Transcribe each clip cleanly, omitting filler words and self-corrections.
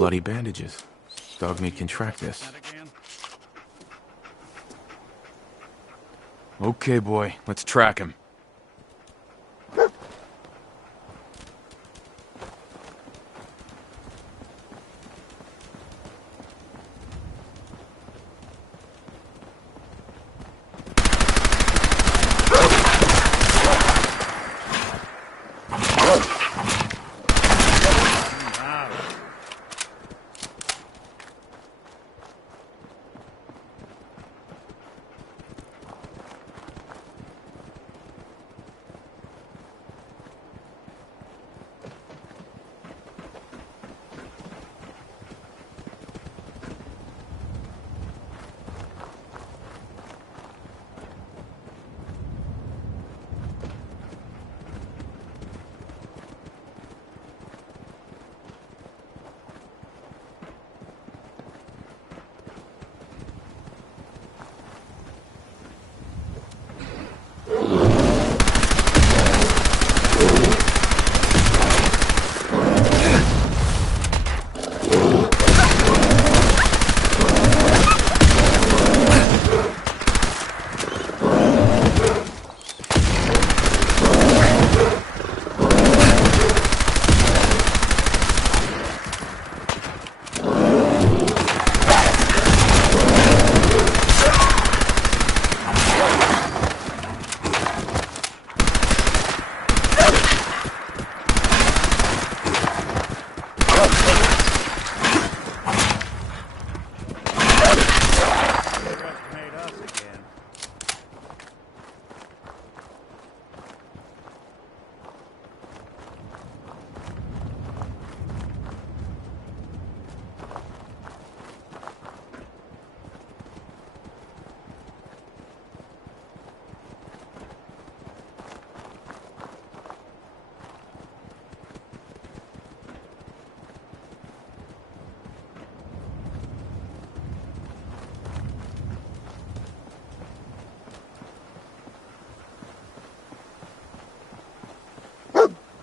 Bloody bandages. Dog meat can track this. Okay, boy. Let's track him.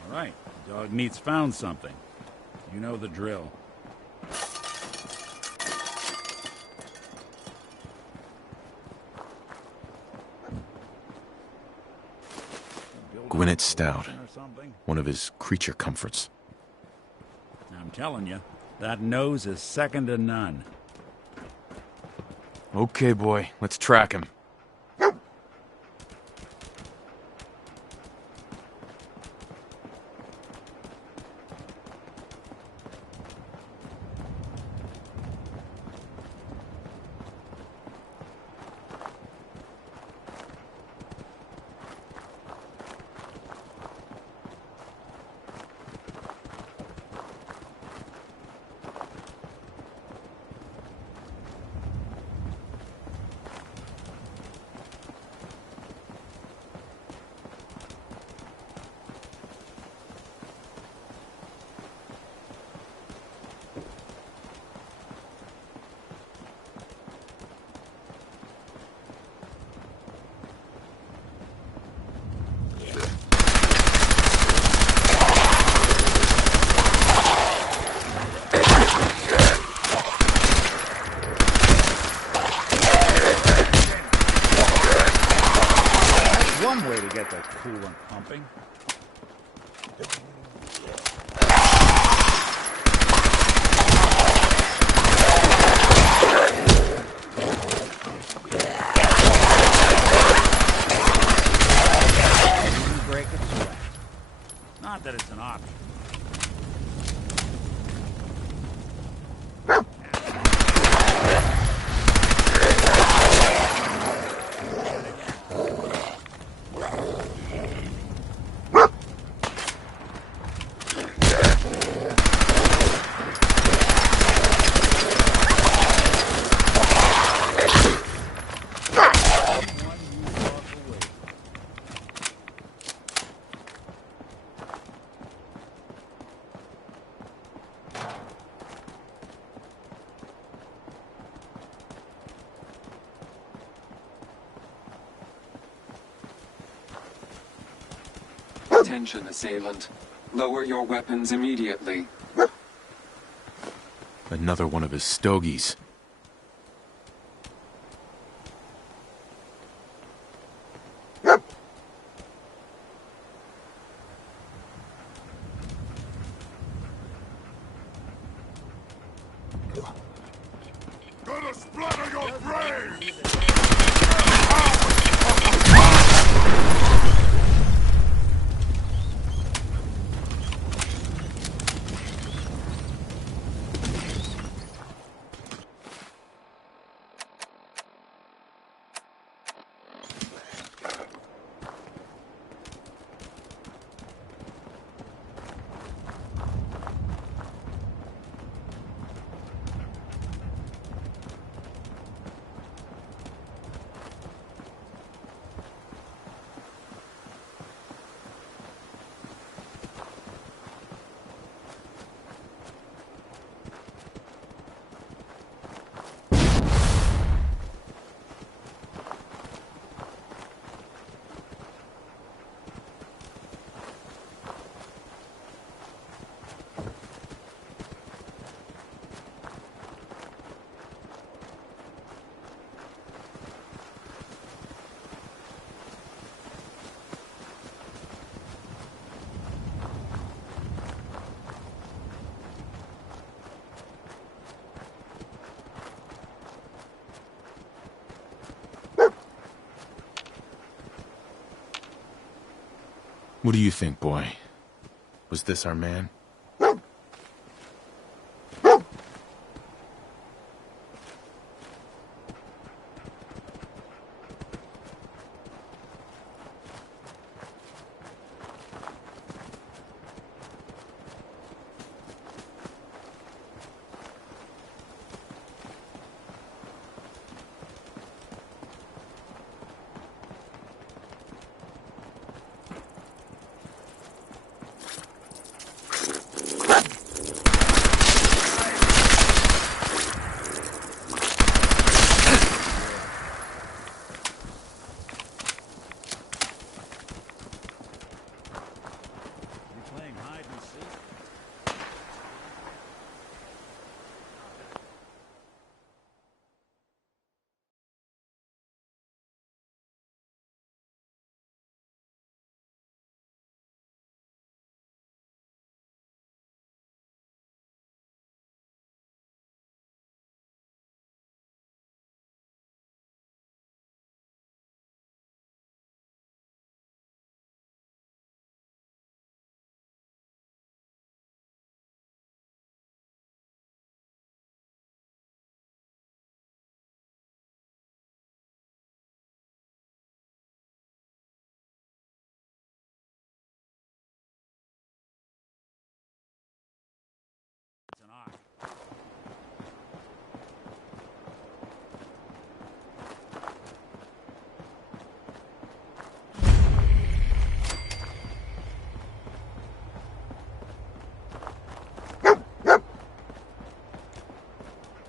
Right. Dog meat's found something. You know the drill. Gwinnett Stout. One of his creature comforts. I'm telling you, that nose is second to none. Okay, boy. Let's track him. One way to get the coolant pumping. Break it sweat. Not that it's an option. Attention, assailant. Lower your weapons immediately. Another one of his stogies. Gonna splatter your brains! What do you think, boy? Was this our man?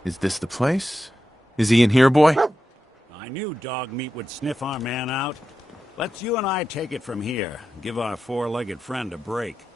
Is this the place? Is he in here, boy? I knew dog meat would sniff our man out. Let's you and I take it from here. Give our four-legged friend a break.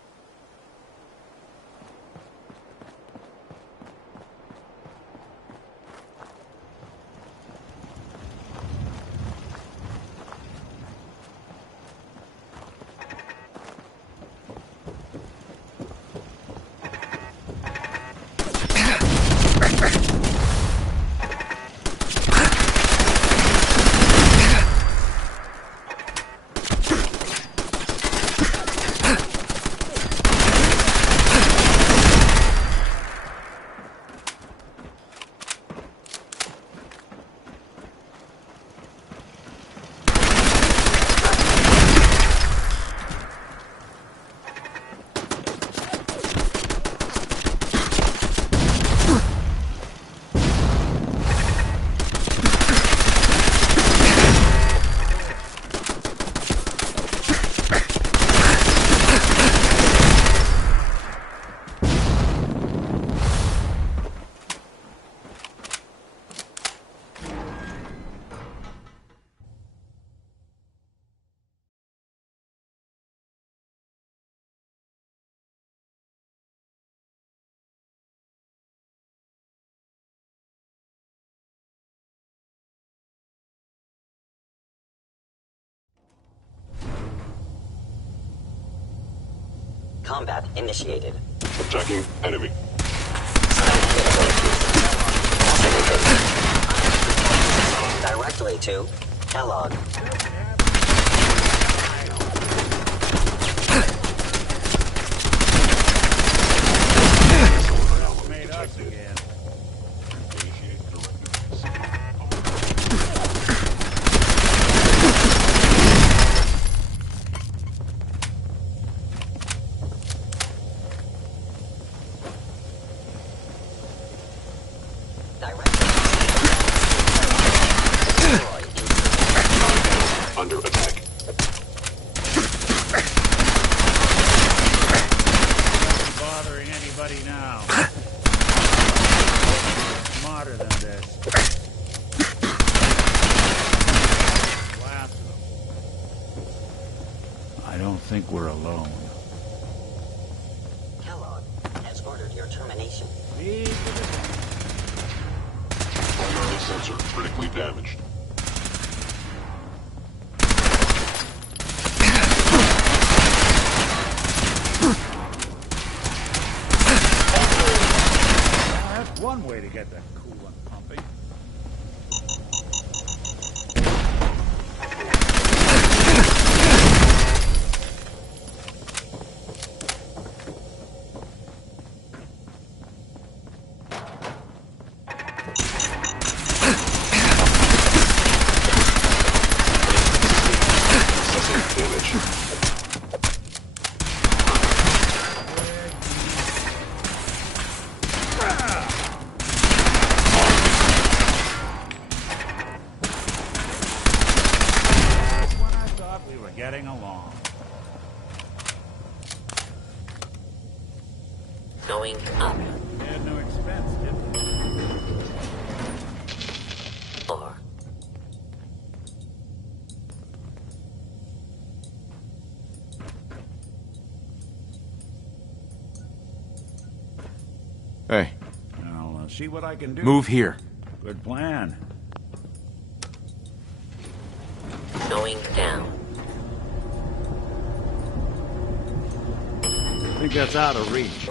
Combat initiated. Attacking enemy. Directly to Kellogg. Made us again. Under attack. Not bothering anybody now. Smarter than this. Blast them. I don't think we're alone. Kellogg has ordered your termination. Primary sensor critically damaged. That's one way to get that coolant pumping. Damage. That's when I thought we were getting along. Going up. We had no expense, did we? 4. Hey, I'll see what I can do. move here. Good plan. Going down. I think that's out of reach.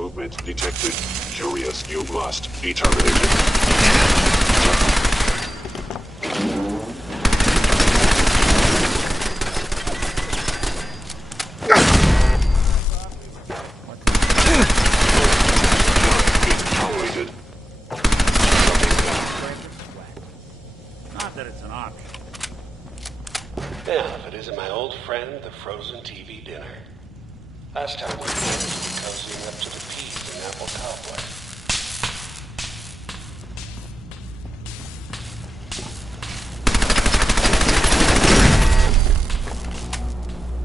Movement detected. Curious, you must be terminated. Tolerated. Not that it's an option. Yeah, if it isn't my old friend, the frozen TV dinner. Last time we were cozying up to the peas in Apple Cowboy.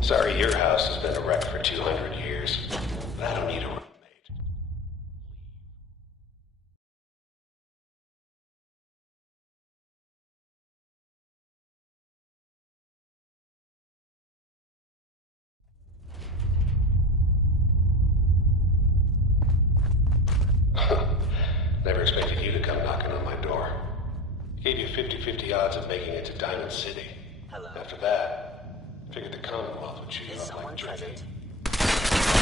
Sorry, your house has been a wreck for 200 years, but I don't need a roommate. Never expected you to come knocking on my door. Gave you 50-50 odds of making it to Diamond City. Hello. After that, figured the Commonwealth would chew you Is up someone like present? Trinity.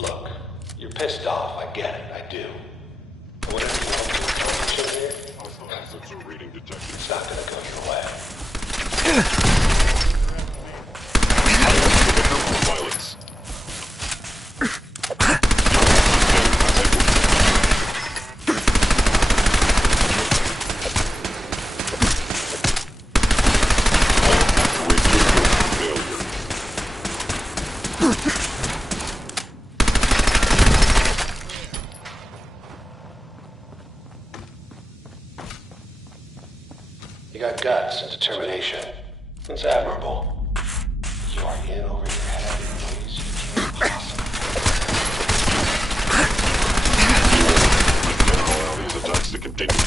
Look, you're pissed off, I get it, I do. But whatever you want to accomplish in here, Sensor reading detected. it's not gonna go your way. Violence. Failure. You got guts and determination. It's admirable. You are in over your head in ways you can't possibly. Cannot allow these attacks to continue.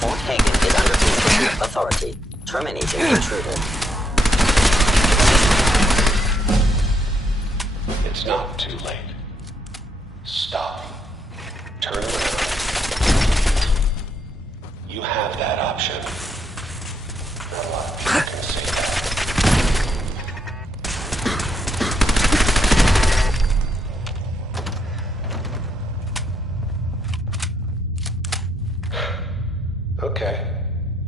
Fort Hagen is under Institute authority. Terminating intruder. It's not too late. Stop. Turn around. You have that option. Not a lot of people can say that. Okay,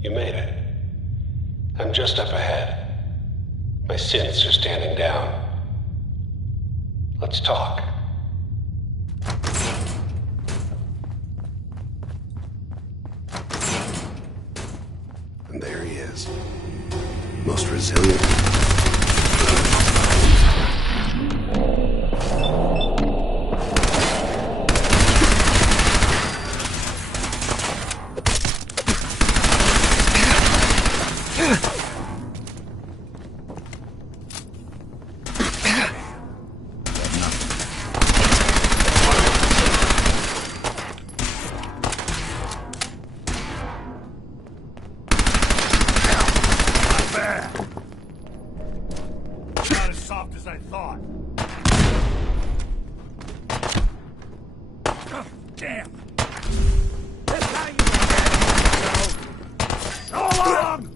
you made it. I'm just up ahead. My synths are standing down. Let's talk. And there he is. Most resilient. Not as soft as I thought. Damn. This how you get it, so long!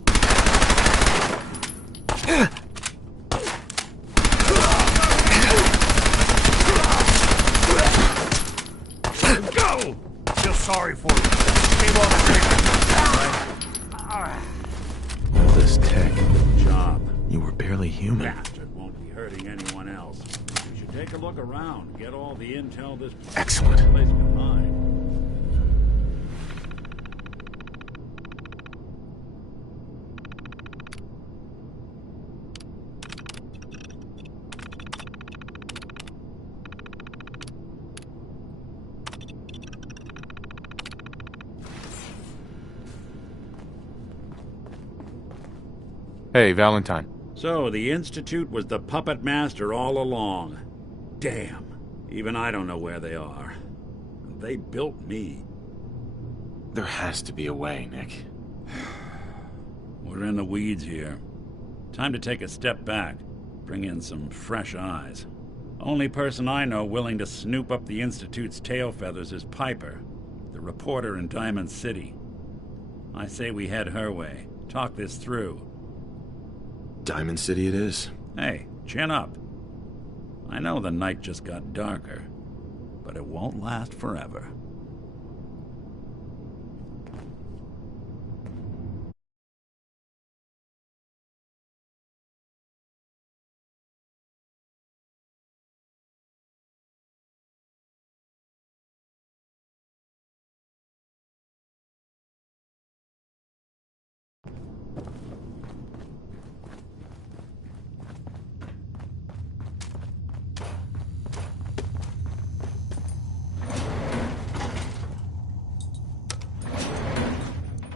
Go! Feel sorry for you. Came on the All this tech. job. You were barely human. Bastard won't be hurting anyone else. We should take a look around, get all the intel this Excellent. place can find. Hey, Valentine. So, the Institute was the puppet master all along. Damn. Even I don't know where they are. They built me. There has to be a way, Nick. We're in the weeds here. Time to take a step back, bring in some fresh eyes. Only person I know willing to snoop up the Institute's tail feathers is Piper, the reporter in Diamond City. I say we head her way, talk this through. Diamond City it is. Hey, chin up. I know the night just got darker, but it won't last forever.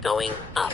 Going up.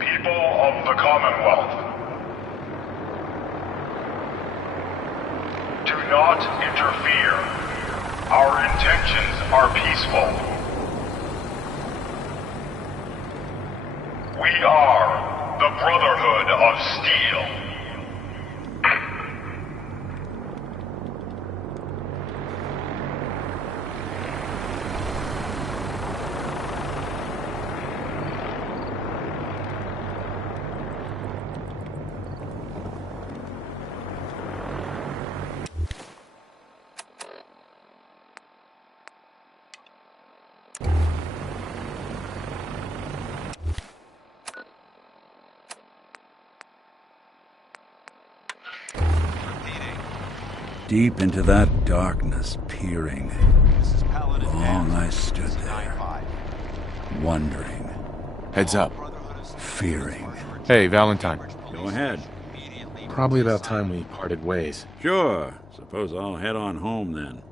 People of the Commonwealth, do not interfere. Our intentions are peaceful. We are the Brotherhood of Steel. Deep into that darkness, peering. Long I stood there, wondering, Heads up. fearing. Hey, Valentine. Go ahead. Probably about time we parted ways. Sure. Suppose I'll head on home then.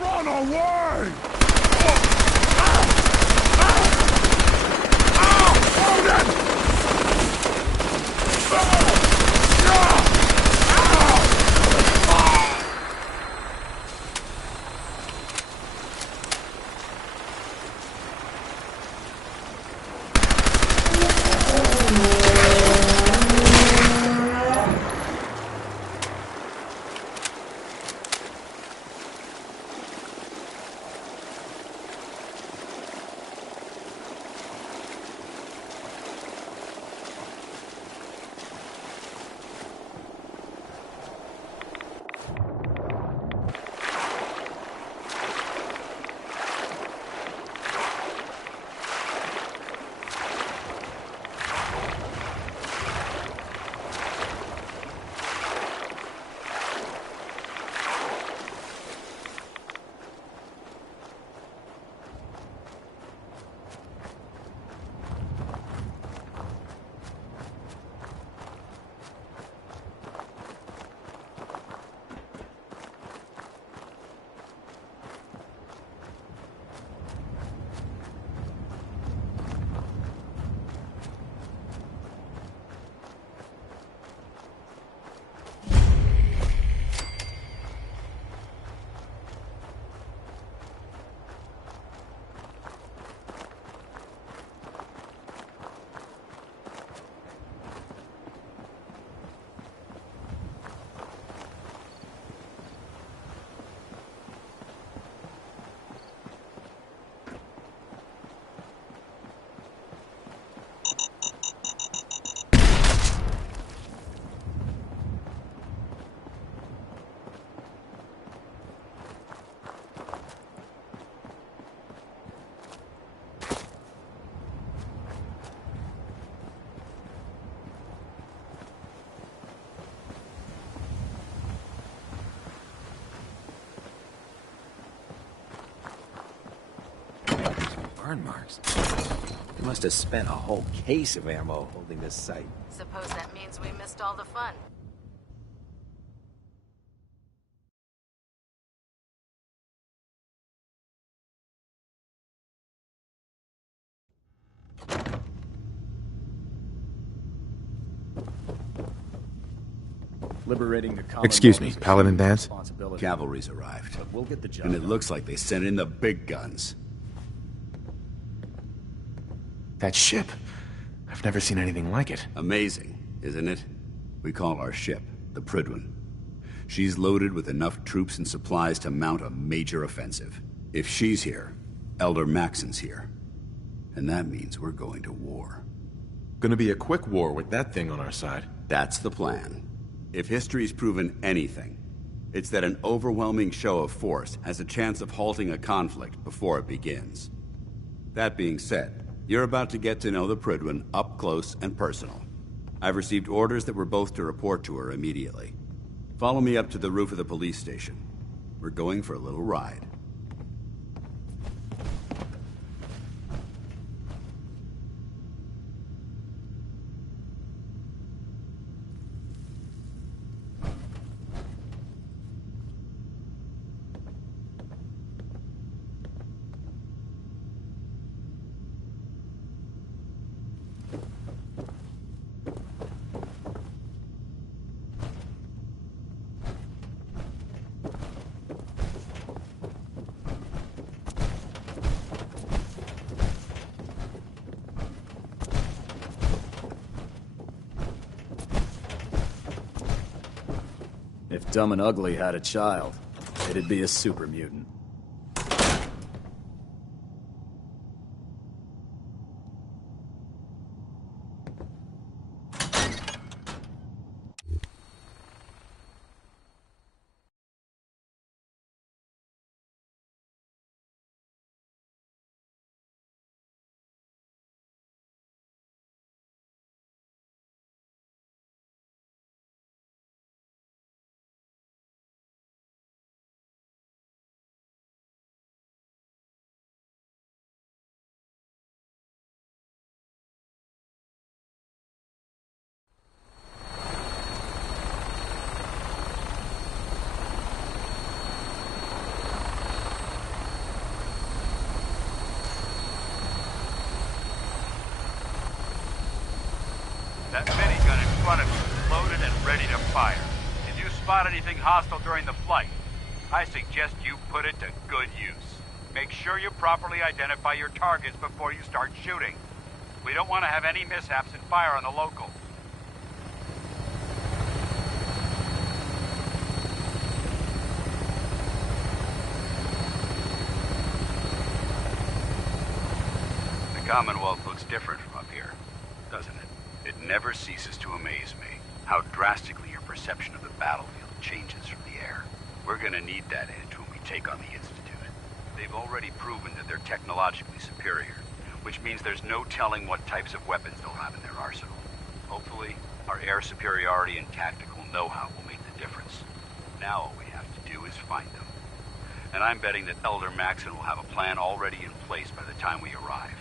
Run away! Burn marks. They must have spent a whole case of ammo holding this site. Suppose that means we missed all the fun. Liberating the Excuse me, Paladin Dance? Cavalry's arrived. But we'll get the job And it done. looks like they sent in the big guns. That ship. I've never seen anything like it. Amazing, isn't it? We call our ship the Prydwen. She's loaded with enough troops and supplies to mount a major offensive. If she's here, Elder Maxon's here. And that means we're going to war. Gonna be a quick war with that thing on our side. That's the plan. If history's proven anything, it's that an overwhelming show of force has a chance of halting a conflict before it begins. That being said, you're about to get to know the Prydwen up close and personal. I've received orders that we're both to report to her immediately. Follow me up to the roof of the police station. We're going for a little ride. If Dumb and Ugly had a child, it'd be a super mutant. That minigun in front of you is loaded and ready to fire. If you spot anything hostile during the flight, I suggest you put it to good use. Make sure you properly identify your targets before you start shooting. We don't want to have any mishaps and fire on the locals. The Commonwealth looks different from up here, doesn't it? It never ceases to amaze me how drastically your perception of the battlefield changes from the air. We're gonna need that edge when we take on the Institute. They've already proven that they're technologically superior, which means there's no telling what types of weapons they'll have in their arsenal. Hopefully, our air superiority and tactical know-how will make the difference. Now all we have to do is find them. And I'm betting that Elder Maxon will have a plan already in place by the time we arrive.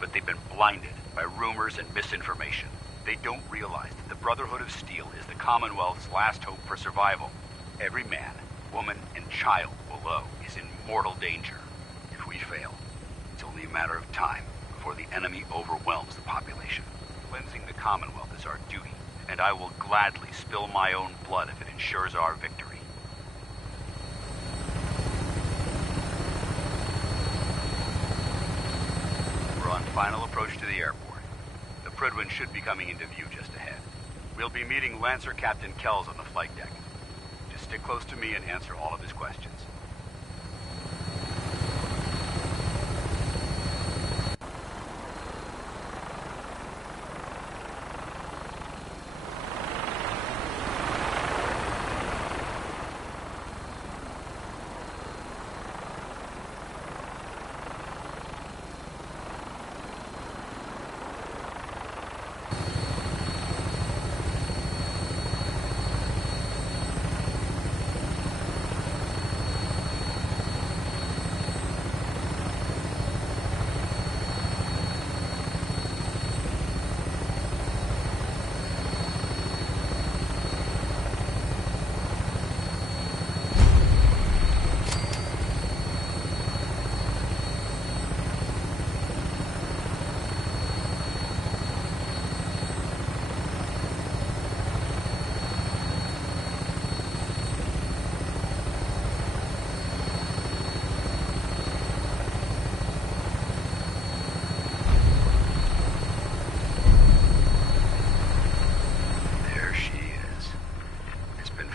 But they've been blinded by rumors and misinformation. They don't realize that the Brotherhood of Steel is the Commonwealth's last hope for survival. Every man, woman, and child below is in mortal danger. If we fail, it's only a matter of time before the enemy overwhelms the population. Cleansing the Commonwealth is our duty, and I will gladly spill my own blood if it ensures our victory. On final approach to the airport. The Prydwen should be coming into view just ahead. We'll be meeting Lancer Captain Kells on the flight deck. Just stick close to me and answer all of his questions.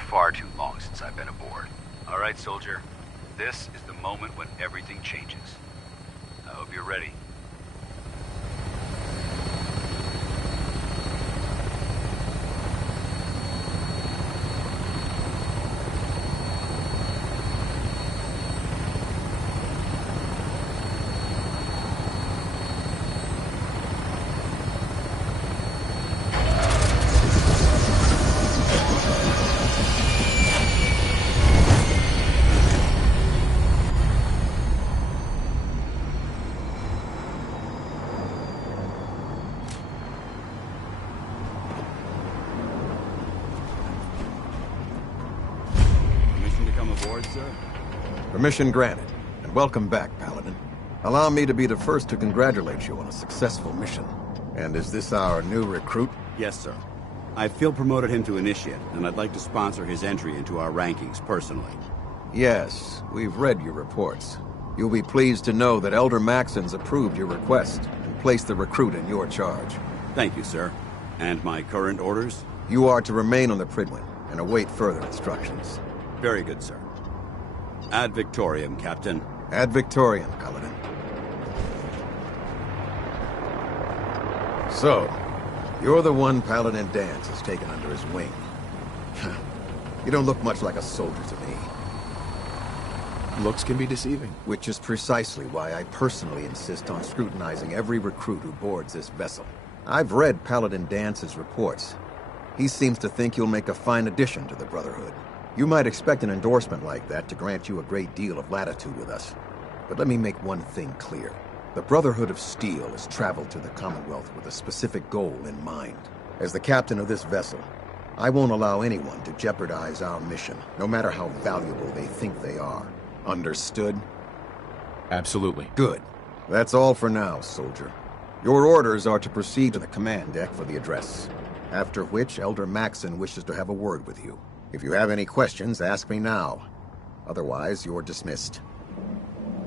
Far too long since I've been aboard. All right, soldier. This is the moment when everything changes. I hope you're ready. Permission granted, and welcome back, Paladin. Allow me to be the first to congratulate you on a successful mission. And is this our new recruit? Yes, sir. I feel promoted him to initiate, and I'd like to sponsor his entry into our rankings personally. Yes, we've read your reports. You'll be pleased to know that Elder Maxon's approved your request and placed the recruit in your charge. Thank you, sir. And my current orders? You are to remain on the Prydwen and await further instructions. Very good, sir. Ad Victoriam, Captain. Ad Victoriam, Paladin. So, you're the one Paladin Dance has taken under his wing. You don't look much like a soldier to me. Looks can be deceiving. Which is precisely why I personally insist on scrutinizing every recruit who boards this vessel. I've read Paladin Dance's reports. He seems to think you'll make a fine addition to the Brotherhood. You might expect an endorsement like that to grant you a great deal of latitude with us. But let me make one thing clear. The Brotherhood of Steel has traveled to the Commonwealth with a specific goal in mind. As the captain of this vessel, I won't allow anyone to jeopardize our mission, no matter how valuable they think they are. Understood? Absolutely. Good. That's all for now, soldier. Your orders are to proceed to the command deck for the address. After which, Elder Maxson wishes to have a word with you. If you have any questions, ask me now. Otherwise, you're dismissed.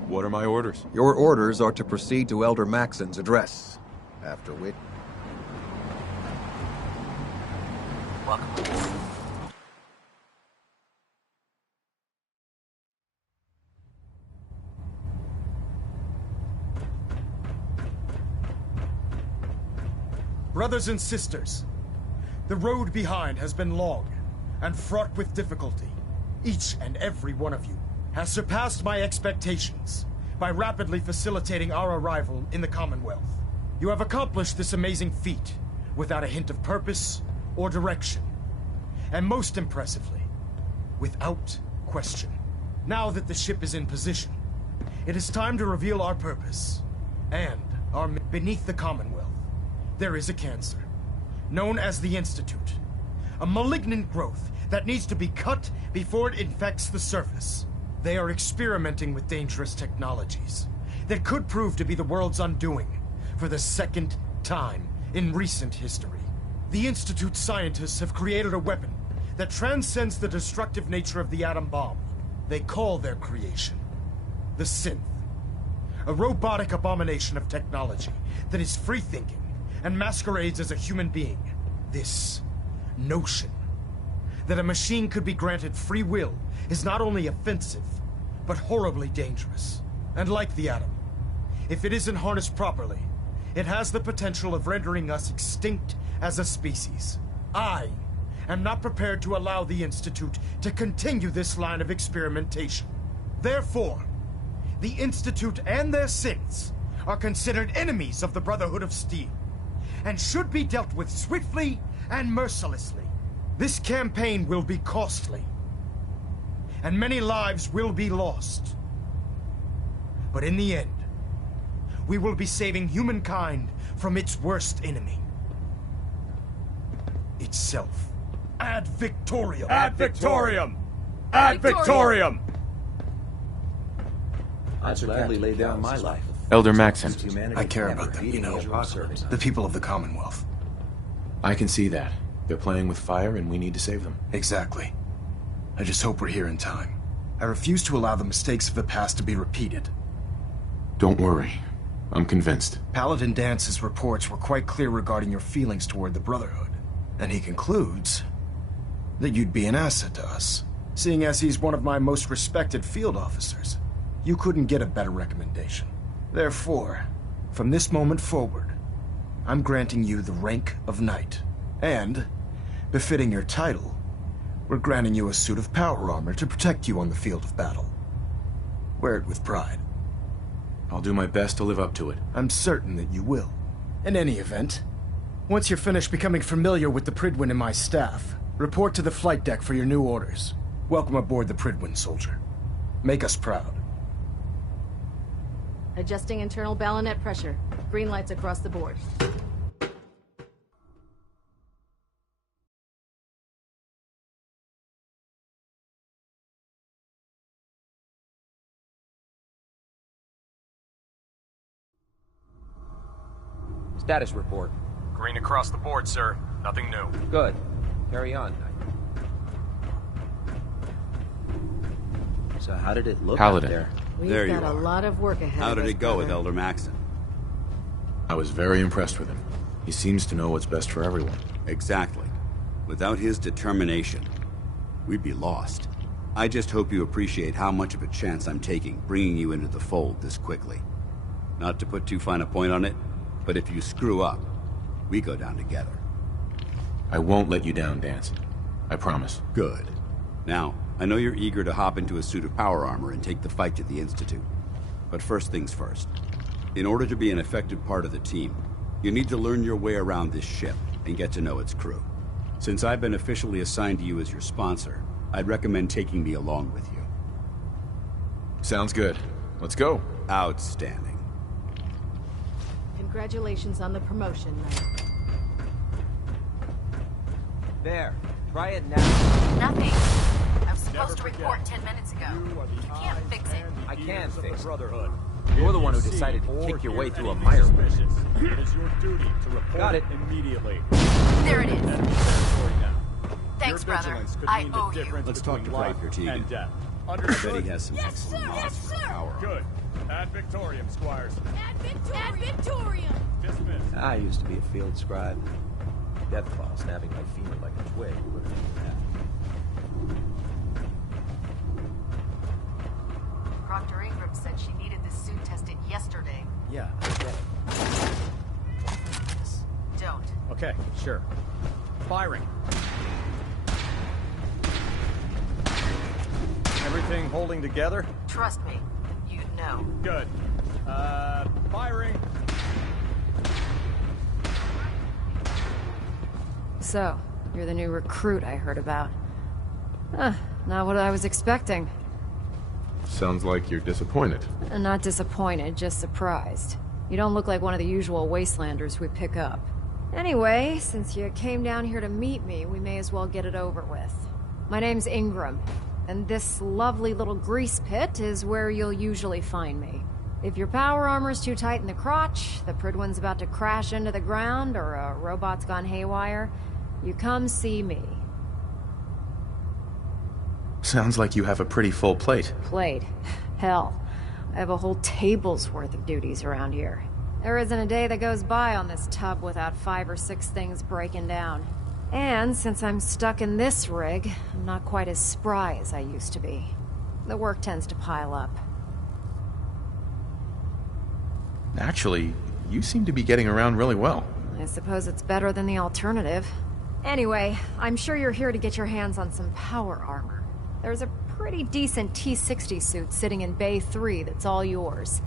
What are my orders? Your orders are to proceed to Elder Maxson's address. After which... Welcome aboard. Brothers and sisters, the road behind has been long and fraught with difficulty. Each and every one of you has surpassed my expectations by rapidly facilitating our arrival in the Commonwealth. You have accomplished this amazing feat without a hint of purpose or direction. And most impressively, without question. Now that the ship is in position, it is time to reveal our purpose and our beneath the Commonwealth. There is a cancer, known as the Institute. A malignant growth that needs to be cut before it infects the surface. They are experimenting with dangerous technologies that could prove to be the world's undoing for the second time in recent history. The Institute scientists have created a weapon that transcends the destructive nature of the atom bomb. They call their creation the Synth. A robotic abomination of technology that is free-thinking and masquerades as a human being. This notion that a machine could be granted free will is not only offensive, but horribly dangerous. And like the atom, if it isn't harnessed properly, it has the potential of rendering us extinct as a species. I am not prepared to allow the Institute to continue this line of experimentation. Therefore, the Institute and their synths are considered enemies of the Brotherhood of Steel, and should be dealt with swiftly and mercilessly. This campaign will be costly, and many lives will be lost. But in the end, we will be saving humankind from its worst enemy. Itself. Ad Victoriam! Ad Victoriam! Ad Victoriam! I'd gladly lay down my life. Elder Maxson. I care about them, you know. The people of the Commonwealth. I can see that. They're playing with fire and we need to save them. Exactly. I just hope we're here in time. I refuse to allow the mistakes of the past to be repeated. Don't worry. I'm convinced. Paladin Dance's reports were quite clear regarding your feelings toward the Brotherhood. And he concludes that you'd be an asset to us. Seeing as he's one of my most respected field officers, you couldn't get a better recommendation. Therefore, from this moment forward, I'm granting you the rank of Knight. And, befitting your title, we're granting you a suit of power armor to protect you on the field of battle. Wear it with pride. I'll do my best to live up to it. I'm certain that you will. In any event, once you're finished becoming familiar with the Pridwin and my staff, report to the flight deck for your new orders. Welcome aboard the Pridwin, soldier. Make us proud. Adjusting internal ballonet pressure. Green lights across the board. Status report. Green across the board, sir. Nothing new. Good. Carry on, Knight. So how did it look Paladin. out there? We've There you got a are. lot of work ahead How of did us, it go with brother. Elder Maxson? I was very impressed with him. He seems to know what's best for everyone. Exactly. Without his determination, we'd be lost. I just hope you appreciate how much of a chance I'm taking bringing you into the fold this quickly. Not to put too fine a point on it, but if you screw up, we go down together. I won't let you down, Dance. I promise. Good. Now, I know you're eager to hop into a suit of power armor and take the fight to the Institute. But first things first. In order to be an effective part of the team, you need to learn your way around this ship and get to know its crew. Since I've been officially assigned to you as your sponsor, I'd recommend taking me along with you. Sounds good. Let's go. Outstanding. Congratulations on the promotion, Knight. There. Try it now. Nothing. I was supposed to report 10 minutes ago. You can't fix it. I can fix Brotherhood. You're the one who decided to kick your way through a fire. It is your duty to report Got it immediately. There it is. Thanks, Your brother. vigilance could I mean the owe you. difference Let's talk to between life Parker Teagan. and death. I bet Understood? he has some excellent odds for a power. Good. Ad Victorium, Squires. Ad Victorium! Dismissed. I used to be a field scribe. Deathclaw snapping my femur like a twig. Proctor Ingram said she needed this suit tested yesterday. Yeah, I get it. Don't. Okay, sure. Firing. Everything holding together? Trust me. You'd know. Good. Firing. So, you're the new recruit I heard about. Not what I was expecting. Sounds like you're disappointed. Not disappointed, just surprised. You don't look like one of the usual wastelanders we pick up. Anyway, since you came down here to meet me, we may as well get it over with. My name's Ingram, and this lovely little grease pit is where you'll usually find me. If your power armor's too tight in the crotch, the Pridwin's about to crash into the ground, or a robot's gone haywire, you come see me. Sounds like you have a pretty full plate. Plate? Hell, I have a whole table's worth of duties around here. There isn't a day that goes by on this tub without 5 or 6 things breaking down. And since I'm stuck in this rig, I'm not quite as spry as I used to be. The work tends to pile up. Actually, you seem to be getting around really well. I suppose it's better than the alternative. Anyway, I'm sure you're here to get your hands on some power armor. There's a pretty decent T-60 suit sitting in Bay 3 that's all yours.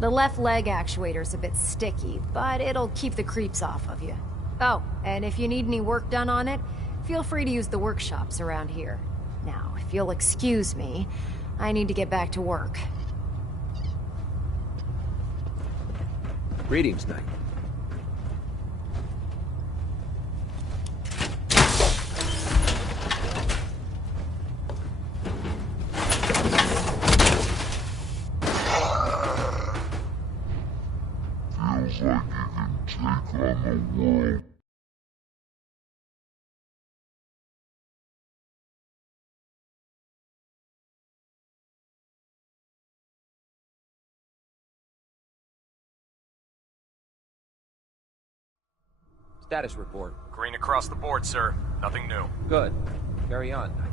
The left leg actuator's a bit sticky, but it'll keep the creeps off of you. Oh, and if you need any work done on it, feel free to use the workshops around here. Now, if you'll excuse me, I need to get back to work. Greetings, Knight. Feels like you can take on the world. Status report. Green across the board, sir. Nothing new. Good. Carry on, Knight.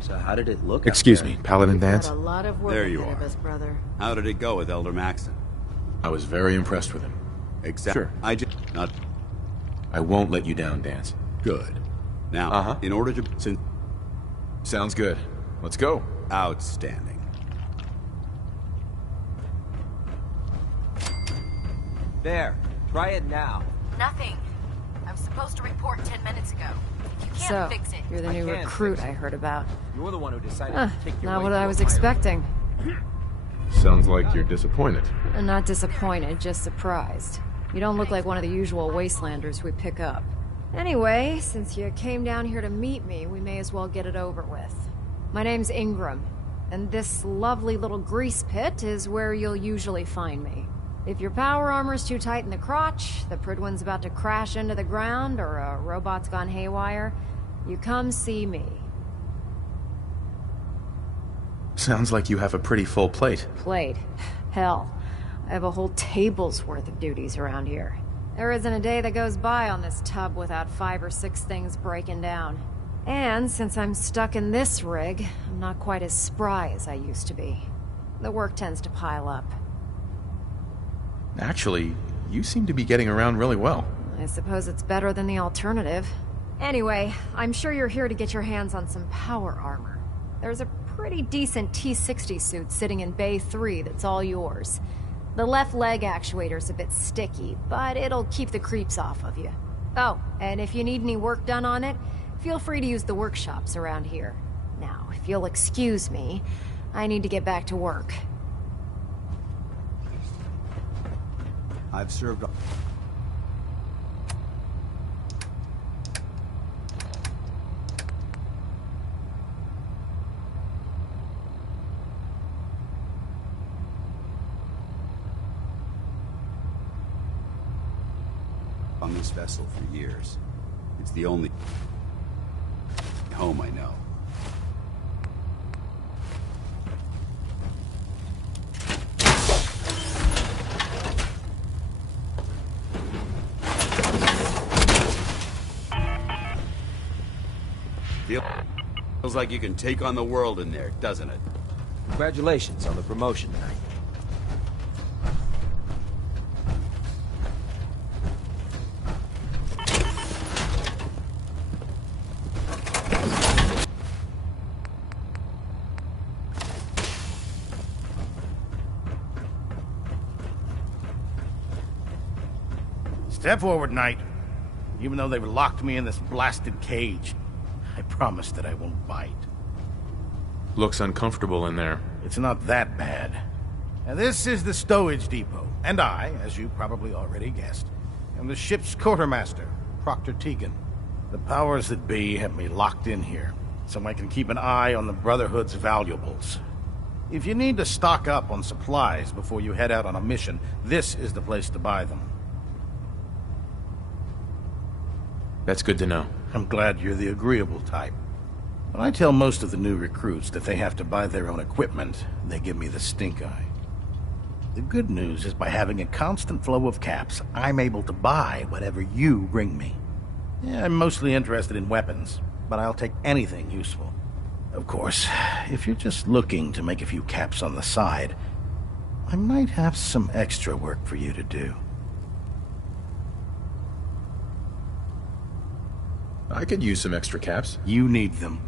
So how did it look? Excuse me, Paladin Dance? Got a lot of work There you ahead of are. us, brother. How did it go with Elder Maxon? I was very impressed with him. Exactly. Sure. I just... Not... I won't let you down, Dance. Good. Now, in order to... Since... Sounds good. Let's go. Outstanding. There. Try it now. Nothing. I was supposed to report 10 minutes ago. You can't So, fix it. you're the new recruit I heard about. You're the one who decided to kick your Not way what through I a was fire. expecting. Sounds like you're disappointed. Not disappointed, just surprised. You don't look like one of the usual wastelanders we pick up. Anyway, since you came down here to meet me, we may as well get it over with. My name's Ingram, and this lovely little grease pit is where you'll usually find me. If your power armor's too tight in the crotch, the Pridwin's about to crash into the ground, or a robot's gone haywire, you come see me. Sounds like you have a pretty full plate. Plate? Hell, I have a whole table's worth of duties around here. There isn't a day that goes by on this tub without 5 or 6 things breaking down. And since I'm stuck in this rig, I'm not quite as spry as I used to be. The work tends to pile up. Actually, you seem to be getting around really well. I suppose it's better than the alternative. Anyway, I'm sure you're here to get your hands on some power armor. There's a pretty decent T-60 suit sitting in Bay 3 that's all yours. The left leg actuator's a bit sticky, but it'll keep the creeps off of you. Oh, and if you need any work done on it, feel free to use the workshops around here. Now, if you'll excuse me, I need to get back to work. I've served... on this vessel for years. It's the only home I know. Feels like you can take on the world in there, doesn't it? Congratulations on the promotion tonight. Step forward, Knight. Even though they've locked me in this blasted cage, I promise that I won't bite. Looks uncomfortable in there. It's not that bad. Now, this is the stowage depot, and I, as you probably already guessed, am the ship's quartermaster, Proctor Tegan. The powers that be have me locked in here, so I can keep an eye on the Brotherhood's valuables. If you need to stock up on supplies before you head out on a mission, this is the place to buy them. That's good to know. I'm glad you're the agreeable type. When I tell most of the new recruits that they have to buy their own equipment, they give me the stink eye. The good news is by having a constant flow of caps, I'm able to buy whatever you bring me. Yeah, I'm mostly interested in weapons, but I'll take anything useful. Of course, if you're just looking to make a few caps on the side, I might have some extra work for you to do. I could use some extra caps. You need them,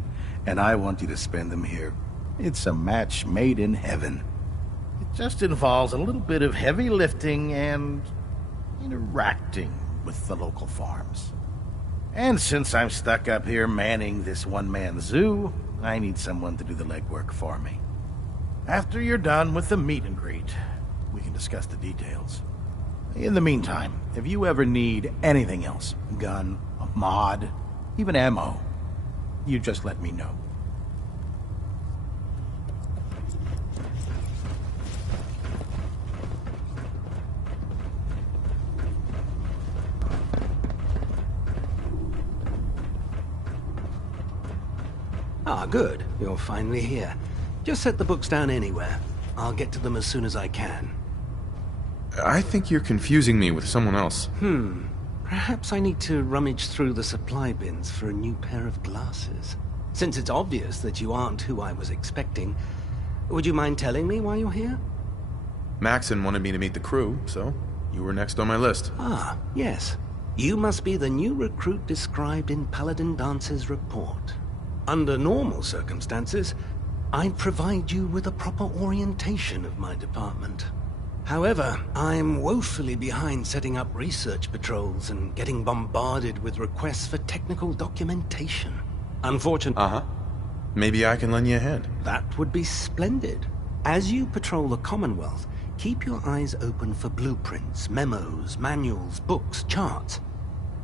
and I want you to spend them here. It's a match made in heaven. It just involves a little bit of heavy lifting and interacting with the local farms. And since I'm stuck up here manning this one-man zoo, I need someone to do the legwork for me. After you're done with the meet and greet, we can discuss the details. In the meantime, if you ever need anything else, gun, a mod, even ammo, you just let me know. Ah, good. You're finally here. Just set the books down anywhere. I'll get to them as soon as I can. I think you're confusing me with someone else. Perhaps I need to rummage through the supply bins for a new pair of glasses. Since it's obvious that you aren't who I was expecting, would you mind telling me why you're here? Maxon wanted me to meet the crew, so you were next on my list. Ah, yes. You must be the new recruit described in Paladin Dance's report. Under normal circumstances, I'd provide you with a proper orientation of my department. However, I'm woefully behind setting up research patrols and getting bombarded with requests for technical documentation. Unfortunately... Maybe I can lend you a hand. That would be splendid. As you patrol the Commonwealth, keep your eyes open for blueprints, memos, manuals, books, charts.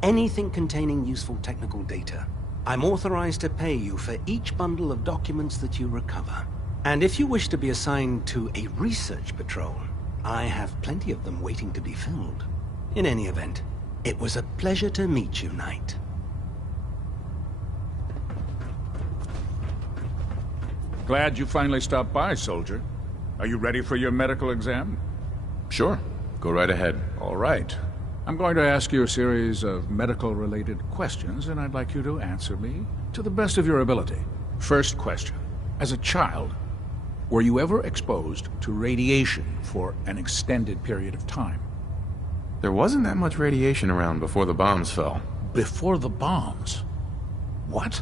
Anything containing useful technical data. I'm authorized to pay you for each bundle of documents that you recover. And if you wish to be assigned to a research patrol, I have plenty of them waiting to be filled. In any event, it was a pleasure to meet you, Knight. Glad you finally stopped by, soldier. Are you ready for your medical exam? Sure. Go right ahead. All right. I'm going to ask you a series of medical-related questions, and I'd like you to answer me to the best of your ability. First question. As a child, were you ever exposed to radiation for an extended period of time? There wasn't that much radiation around before the bombs fell. Before the bombs? What?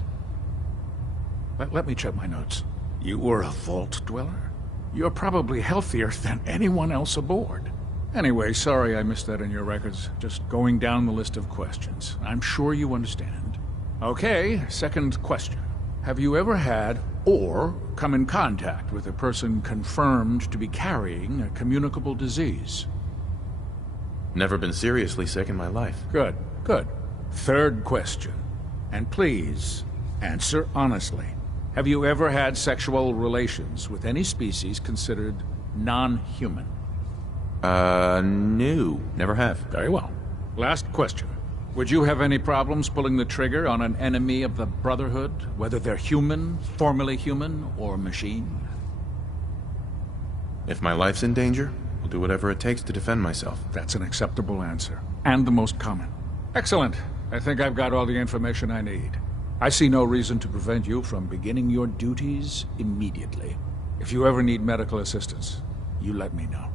Let me check my notes. You were a vault dweller? You're probably healthier than anyone else aboard. Anyway, sorry I missed that in your records. Just going down the list of questions. I'm sure you understand. Okay, second question. Have you ever had or come in contact with a person confirmed to be carrying a communicable disease? Never been seriously sick in my life. Good, good. Third question. And please, answer honestly. Have you ever had sexual relations with any species considered non-human? No. Never have. Very well. Last question. Would you have any problems pulling the trigger on an enemy of the Brotherhood, whether they're human, formerly human, or machine? If my life's in danger, I'll do whatever it takes to defend myself. That's an acceptable answer, and the most common. Excellent. I think I've got all the information I need. I see no reason to prevent you from beginning your duties immediately. If you ever need medical assistance, you let me know.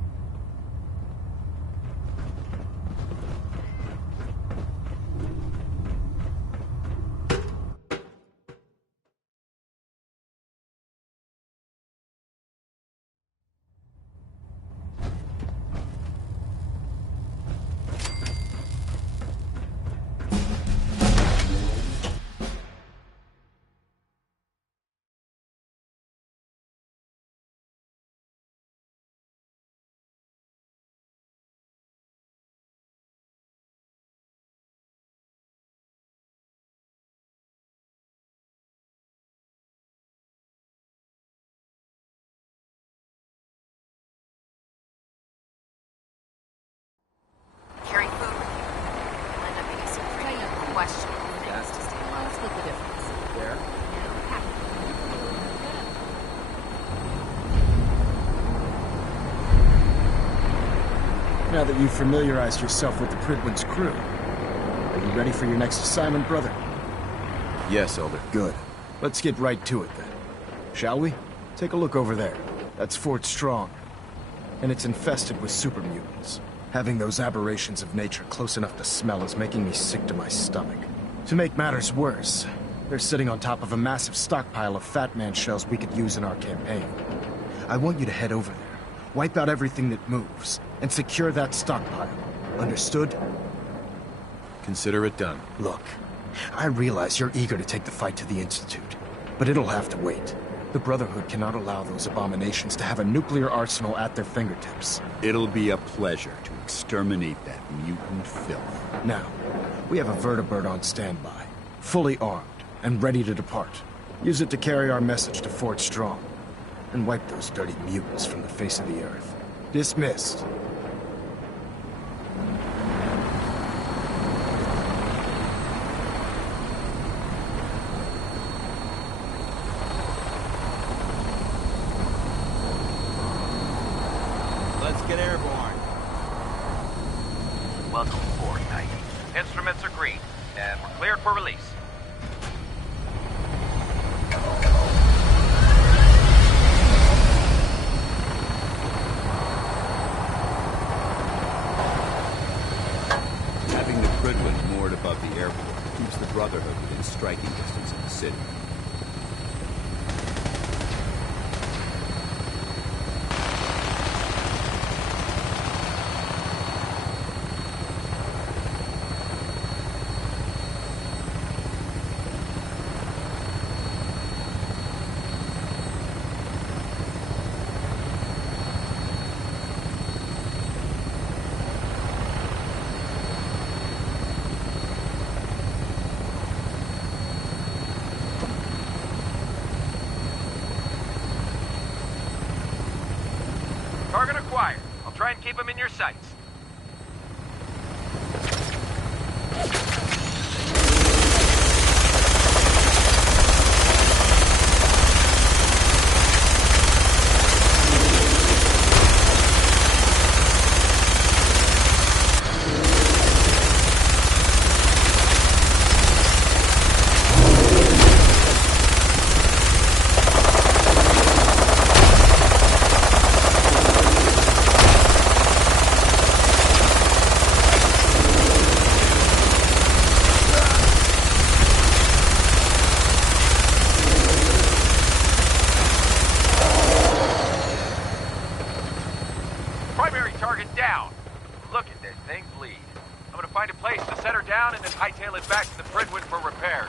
Carry food with you. You'll end up getting some pretty questionable things to steal. Well, split the difference. There. Now that you've familiarized yourself with the Pridwin's crew, are you ready for your next assignment, brother? Yes, Elder. Good. Let's get right to it, then. Shall we? Take a look over there. That's Fort Strong. And it's infested with super mutants. Having those aberrations of nature close enough to smell is making me sick to my stomach. To make matters worse, they're sitting on top of a massive stockpile of Fat Man shells we could use in our campaign. I want you to head over there, wipe out everything that moves, and secure that stockpile. Understood? Consider it done. Look, I realize you're eager to take the fight to the Institute, but it'll have to wait. The Brotherhood cannot allow those abominations to have a nuclear arsenal at their fingertips. It'll be a pleasure to exterminate that mutant filth. Now, we have a vertibird on standby, fully armed, and ready to depart. Use it to carry our message to Fort Strong, and wipe those dirty mutants from the face of the earth. Dismissed. Let's get airborne. Welcome aboard, Knight. Instruments are green, and we're cleared for release. Having the Pridwin moored above the airport keeps the Brotherhood within striking distance of the city. Target acquired. I'll try and keep them in your sights. Primary target down. Look at this thing bleed. I'm gonna find a place to set her down and then hightail it back to the Pridwin for repairs.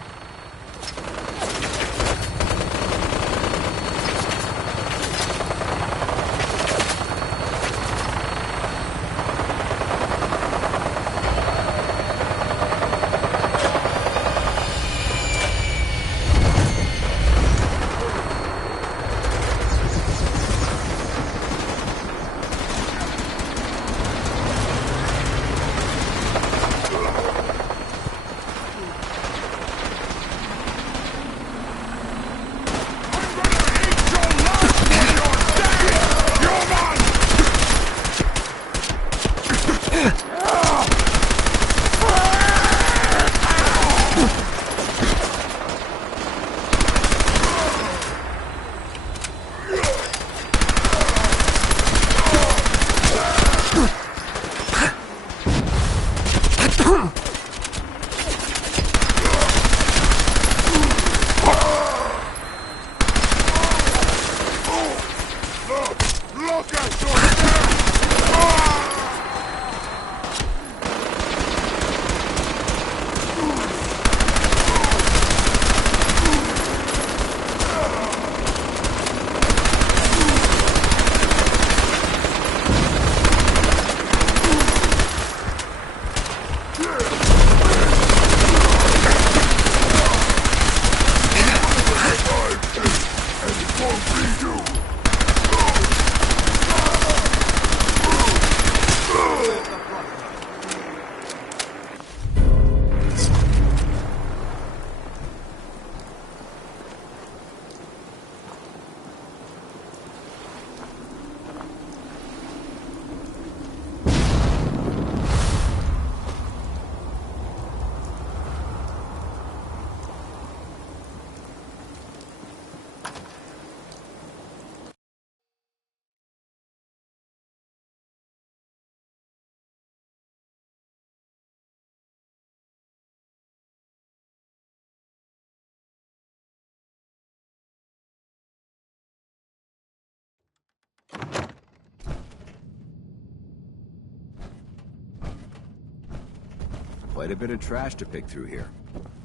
Quite a bit of trash to pick through here.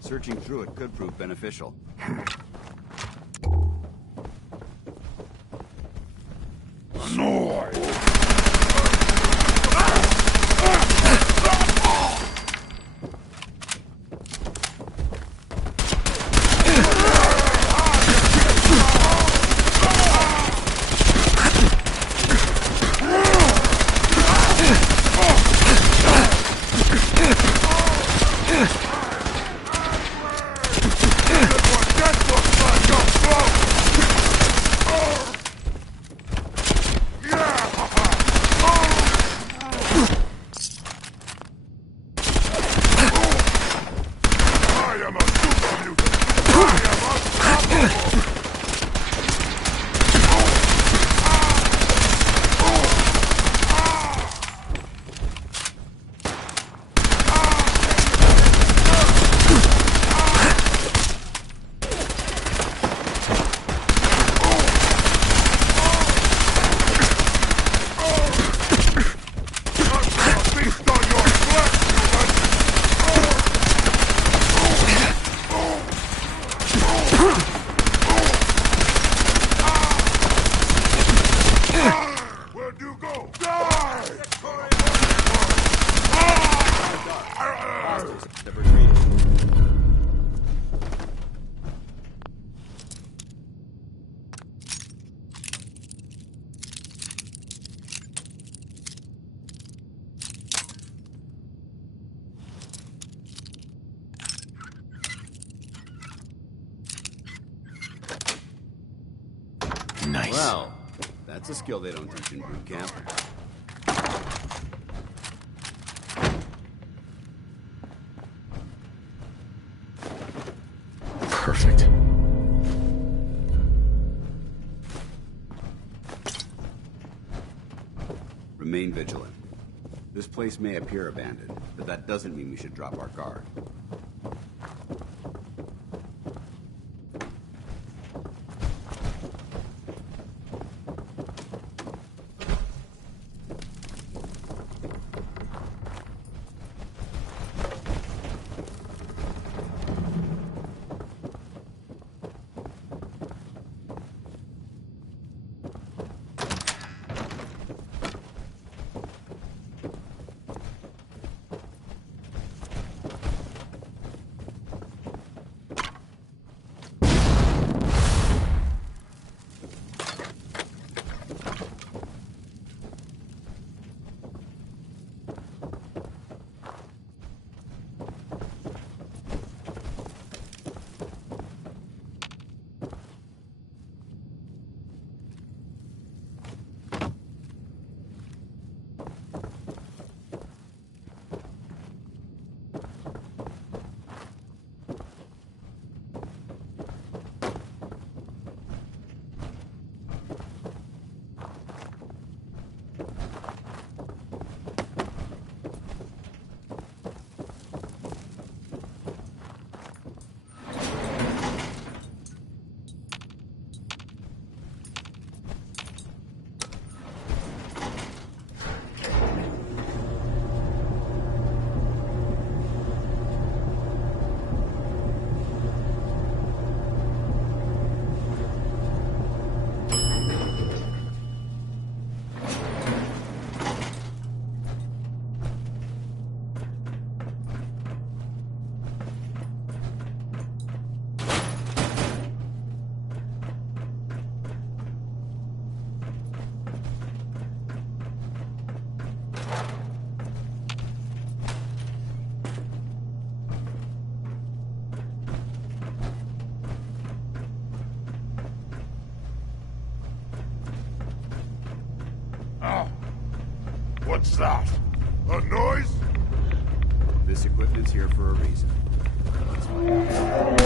Searching through it could prove beneficial. Nice. Well, that's a skill they don't teach in boot camp. Perfect. Remain vigilant. This place may appear abandoned, but that doesn't mean we should drop our guard. What's that? A noise? This equipment's here for a reason. Let's find out.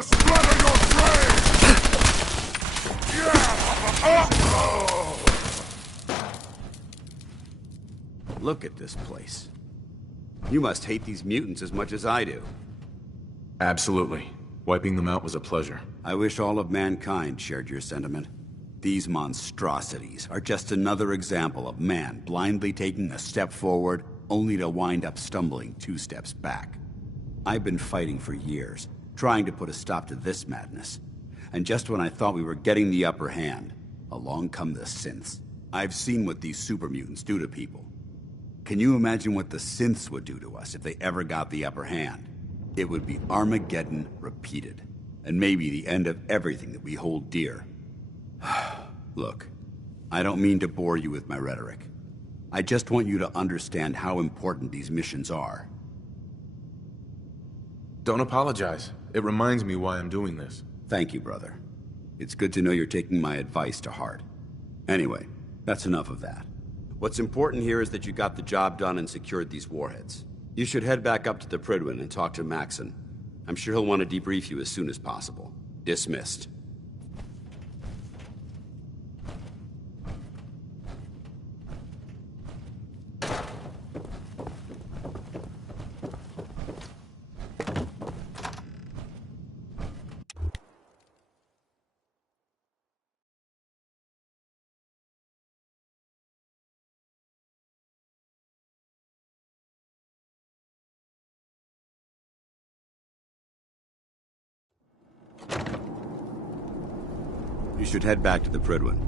to splatter your Look at this place. You must hate these mutants as much as I do. Absolutely. Wiping them out was a pleasure. I wish all of mankind shared your sentiment. These monstrosities are just another example of man blindly taking a step forward, only to wind up stumbling 2 steps back. I've been fighting for years, trying to put a stop to this madness. And just when I thought we were getting the upper hand, along come the synths. I've seen what these super mutants do to people. Can you imagine what the synths would do to us if they ever got the upper hand? It would be Armageddon repeated, and maybe the end of everything that we hold dear. Look, I don't mean to bore you with my rhetoric. I just want you to understand how important these missions are. Don't apologize. It reminds me why I'm doing this. Thank you, brother. It's good to know you're taking my advice to heart. Anyway, that's enough of that. What's important here is that you got the job done and secured these warheads. You should head back up to the Prydwen and talk to Maxon. I'm sure he'll want to debrief you as soon as possible. Dismissed. You should head back to the Prydwen.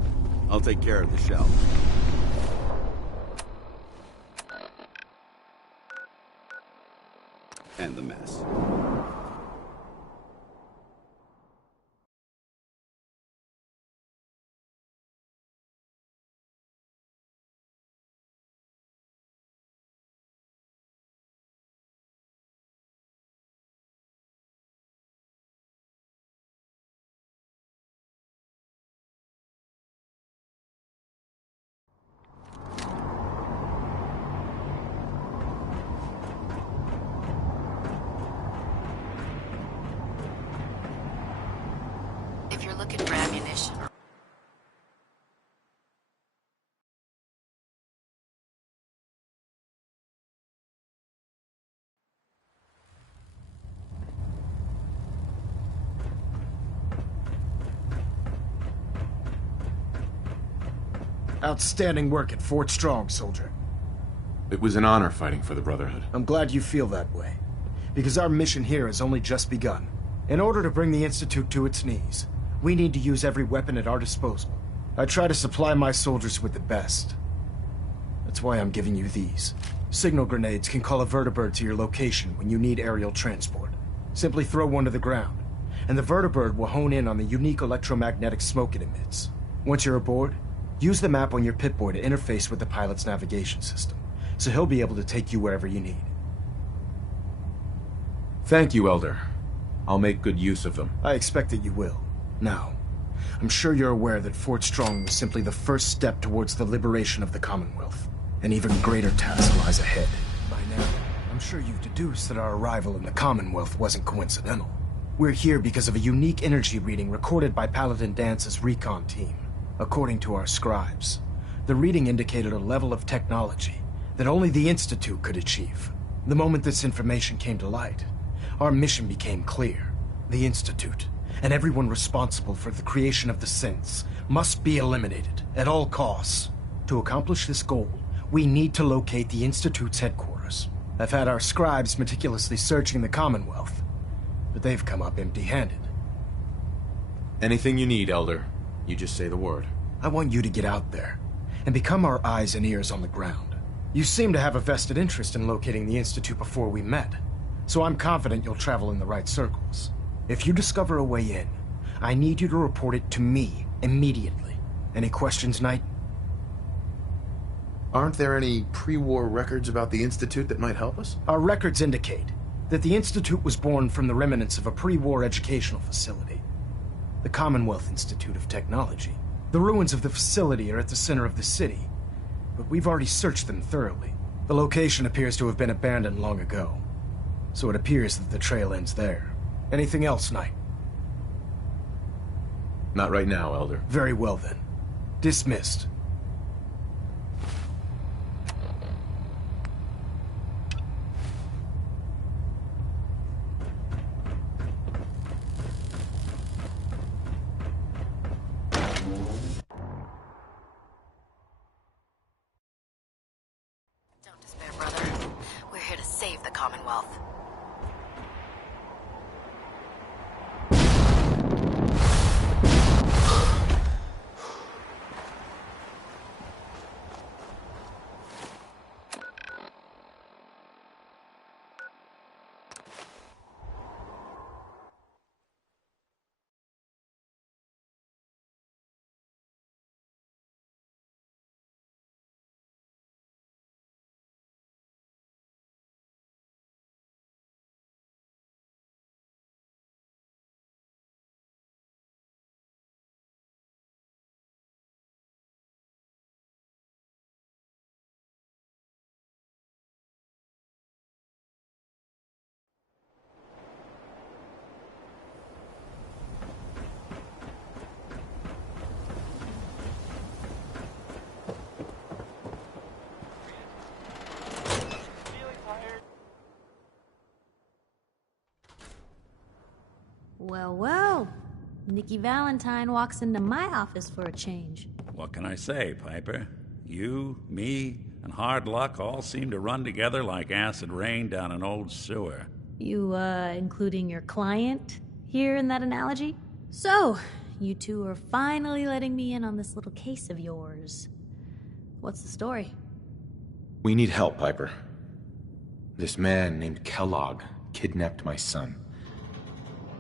I'll take care of the shell. And the mess. If you're looking for ammunition. Outstanding work at Fort Strong, soldier. It was an honor fighting for the Brotherhood. I'm glad you feel that way, because our mission here has only just begun. In order to bring the Institute to its knees, we need to use every weapon at our disposal. I try to supply my soldiers with the best. That's why I'm giving you these. Signal grenades can call a vertibird to your location when you need aerial transport. Simply throw one to the ground, and the vertibird will hone in on the unique electromagnetic smoke it emits. Once you're aboard, use the map on your Pip-Boy to interface with the pilot's navigation system, so he'll be able to take you wherever you need. Thank you, Elder. I'll make good use of them. I expect that you will. Now, I'm sure you're aware that Fort Strong was simply the first step towards the liberation of the Commonwealth. An even greater task lies ahead. By now, I'm sure you've deduced that our arrival in the Commonwealth wasn't coincidental. We're here because of a unique energy reading recorded by Paladin Dance's recon team. According to our scribes, the reading indicated a level of technology that only the Institute could achieve. The moment this information came to light, our mission became clear. The Institute, and everyone responsible for the creation of the synths, must be eliminated at all costs. To accomplish this goal, we need to locate the Institute's headquarters. I've had our scribes meticulously searching the Commonwealth, but they've come up empty-handed. Anything you need, Elder. You just say the word. I want you to get out there and become our eyes and ears on the ground. You seem to have a vested interest in locating the Institute before we met, so I'm confident you'll travel in the right circles. If you discover a way in, I need you to report it to me immediately. Any questions, Knight? Aren't there any pre-war records about the Institute that might help us? Our records indicate that the Institute was born from the remnants of a pre-war educational facility, the Commonwealth Institute of Technology. The ruins of the facility are at the center of the city, but we've already searched them thoroughly. The location appears to have been abandoned long ago, so it appears that the trail ends there. Anything else, Knight? Not right now, Elder. Very well then. Dismissed. Don't despair, brother. We're here to save the Commonwealth. Well, well. Nikki Valentine walks into my office for a change. What can I say, Piper? You, me, and hard luck all seem to run together like acid rain down an old sewer. You, including your client here in that analogy? So, you two are finally letting me in on this little case of yours. What's the story? We need help, Piper. This man named Kellogg kidnapped my son.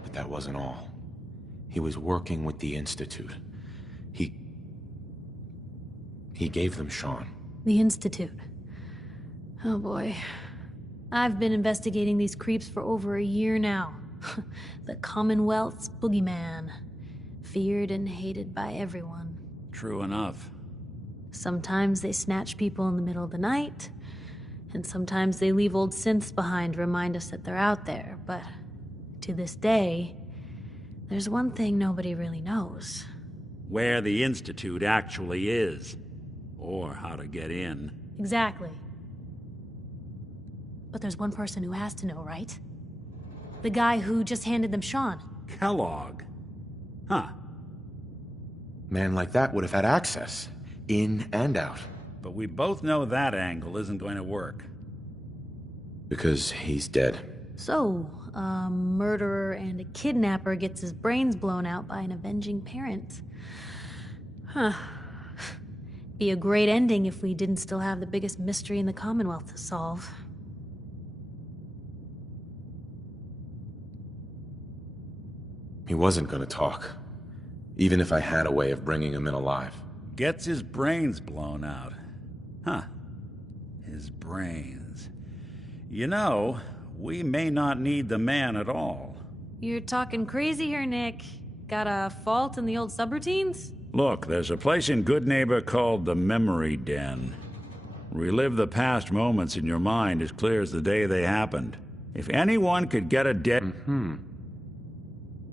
But that wasn't all. He was working with the Institute. He gave them Sean. The Institute. Oh boy. I've been investigating these creeps for over a year now. The Commonwealth's boogeyman. Feared and hated by everyone. True enough. Sometimes they snatch people in the middle of the night, and sometimes they leave old synths behind to remind us that they're out there, but to this day, there's one thing nobody really knows. Where the Institute actually is. Or how to get in. Exactly. But there's one person who has to know, right? The guy who just handed them Sean. Kellogg. Huh. Man like that would have had access. In and out. But we both know that angle isn't going to work. Because he's dead. So, a murderer and a kidnapper gets his brains blown out by an avenging parent. Huh. Be a great ending if we didn't still have the biggest mystery in the Commonwealth to solve. He wasn't gonna talk. Even if I had a way of bringing him in alive. Gets his brains blown out. Huh. His brains. You know, we may not need the man at all. You're talking crazy here, Nick. Got a fault in the old subroutines? Look, there's a place in Good Neighbor called the Memory Den. Relive the past moments in your mind as clear as the day they happened. If anyone could get a dead...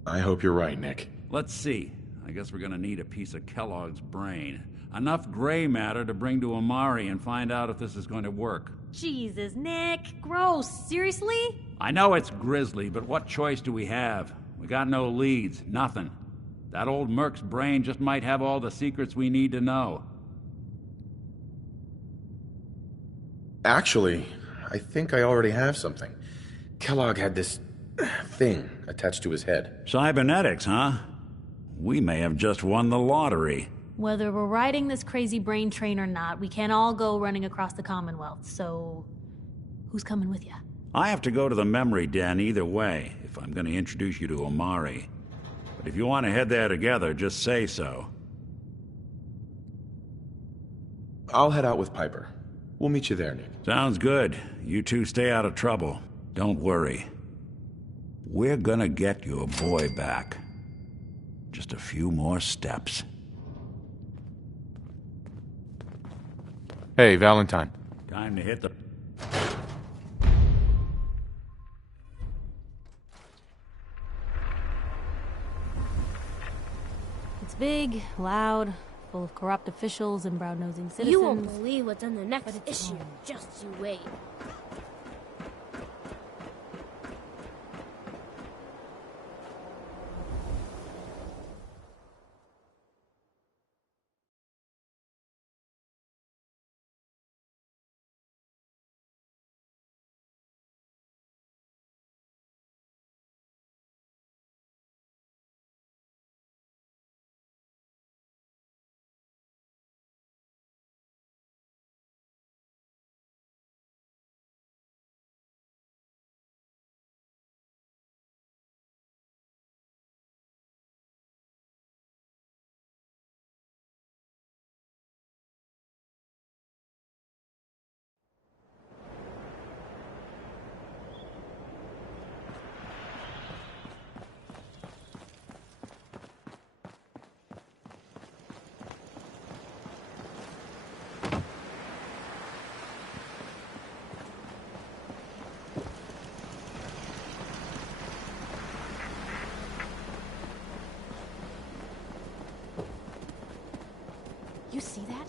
I hope you're right, Nick. Let's see. I guess we're gonna need a piece of Kellogg's brain. Enough gray matter to bring to Amari and find out if this is going to work. Jesus, Nick. Gross. Seriously? I know it's grisly, but what choice do we have? We got no leads. Nothing. That old Merc's brain just might have all the secrets we need to know. Actually, I think I already have something. Kellogg had this thing attached to his head. Cybernetics, huh? We may have just won the lottery. Whether we're riding this crazy brain train or not, we can't all go running across the Commonwealth, so... who's coming with you? I have to go to the Memory Den either way, if I'm going to introduce you to Amari. But if you want to head there together, just say so. I'll head out with Piper. We'll meet you there, Nick. Sounds good. You two stay out of trouble. Don't worry. We're gonna get your boy back. Just a few more steps. Hey, Valentine. Time to hit the... It's big, loud, full of corrupt officials and brown-nosing citizens. You won't believe what's in the next issue. Just you wait. You see that?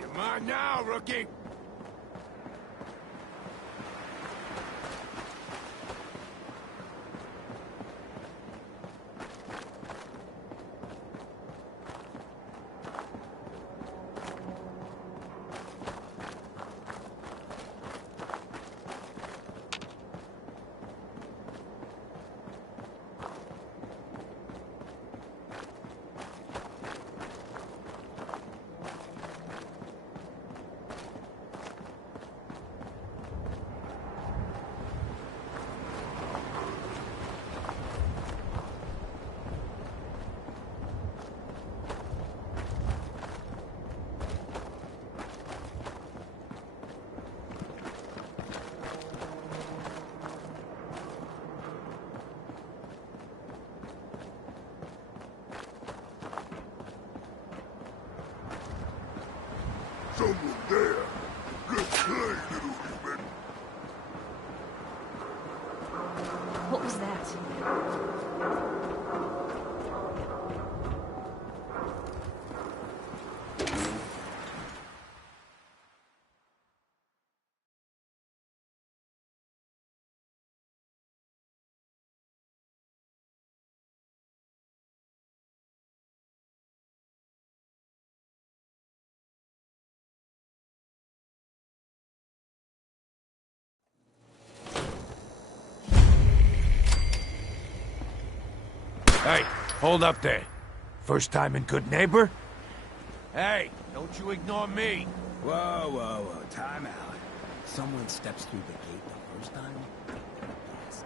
You're mine now, rookie! Someone there. Good play, little human. What was that? Hey, hold up there. First time in Good Neighbor? Hey, don't you ignore me. Whoa, whoa, whoa. Time out. Someone steps through the gate the first time? Yes.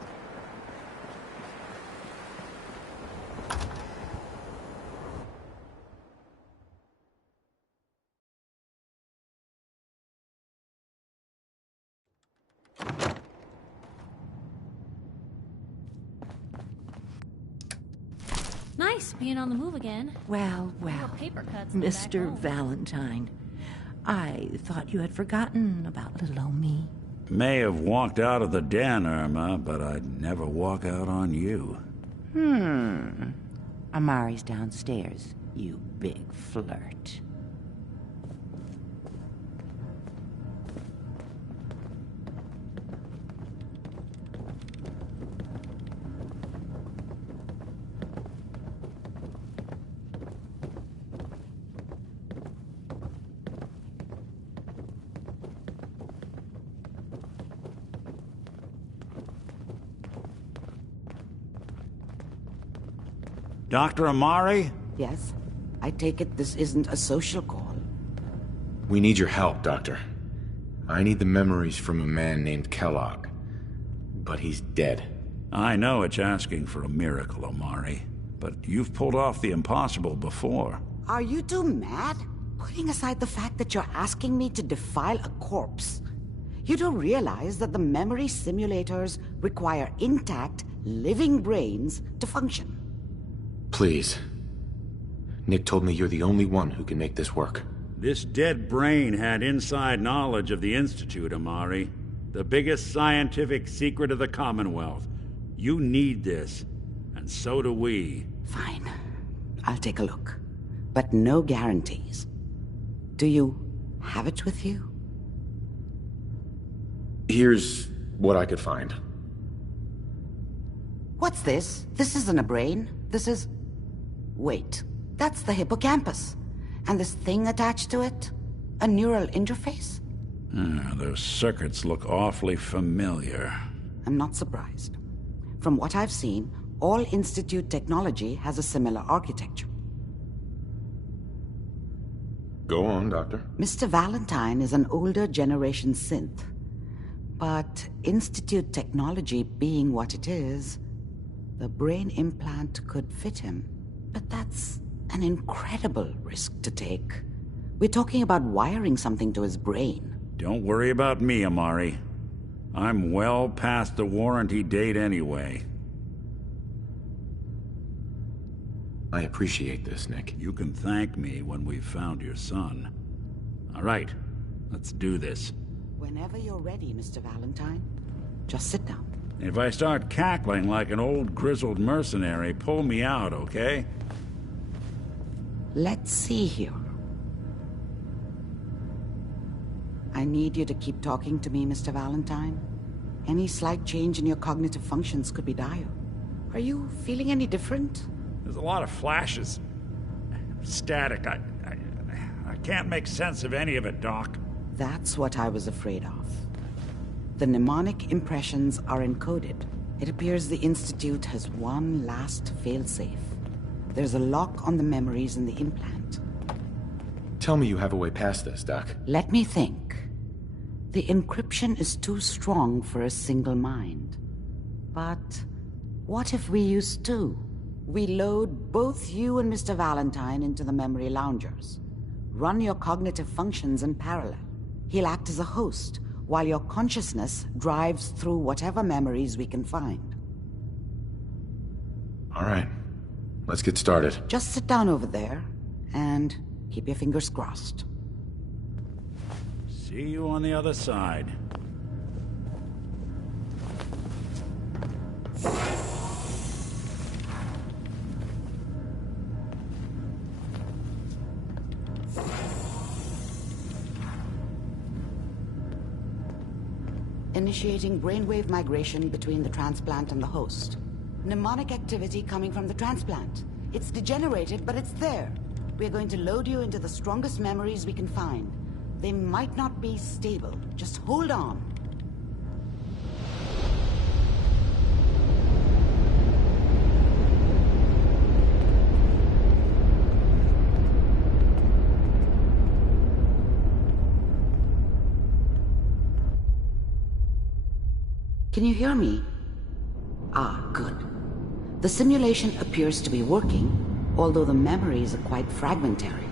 Nice being on the move again. Well, Real paper cuts than back Mr. home. Valentine. I thought you had forgotten about little old me. May have walked out of the den, Irma, but I'd never walk out on you. Amari's downstairs, you big flirt. Dr. Amari? Yes? I take it this isn't a social call. We need your help, Doctor. I need the memories from a man named Kellogg. But he's dead. I know it's asking for a miracle, Amari, but you've pulled off the impossible before. Are you two mad? Putting aside the fact that you're asking me to defile a corpse, you do realize that the memory simulators require intact, living brains to function. Please. Nick told me you're the only one who can make this work. This dead brain had inside knowledge of the Institute, Amari. The biggest scientific secret of the Commonwealth. You need this, and so do we. Fine. I'll take a look. But no guarantees. Do you have it with you? Here's what I could find. What's this? This isn't a brain. This is... Wait. That's the hippocampus. And this thing attached to it? A neural interface? Those circuits look awfully familiar. I'm not surprised. From what I've seen, all Institute technology has a similar architecture. Go on, Doctor. Mr. Valentine is an older generation synth. But Institute technology being what it is, the brain implant could fit him. But that's an incredible risk to take. We're talking about wiring something to his brain. Don't worry about me, Amari. I'm well past the warranty date anyway. I appreciate this, Nick. You can thank me when we've found your son. All right, let's do this. Whenever you're ready, Mr. Valentine. Just sit down. If I start cackling like an old grizzled mercenary, pull me out, okay? Let's see here. I need you to keep talking to me, Mr. Valentine. Any slight change in your cognitive functions could be dire. Are you feeling any different? There's a lot of flashes. Static. I can't make sense of any of it, Doc. That's what I was afraid of. The mnemonic impressions are encoded. It appears the Institute has one last failsafe. There's a lock on the memories in the implant. Tell me you have a way past this, Doc. Let me think. The encryption is too strong for a single mind. But what if we use two? We load both you and Mr. Valentine into the memory loungers. Run your cognitive functions in parallel. He'll act as a host, while your consciousness drives through whatever memories we can find. All right. Let's get started. Just sit down over there, and keep your fingers crossed. See you on the other side. Initiating brainwave migration between the transplant and the host. Mnemonic activity coming from the transplant. It's degenerated, but it's there. We're going to load you into the strongest memories we can find. They might not be stable. Just hold on. Can you hear me? Ah, good. The simulation appears to be working, although the memories are quite fragmentary.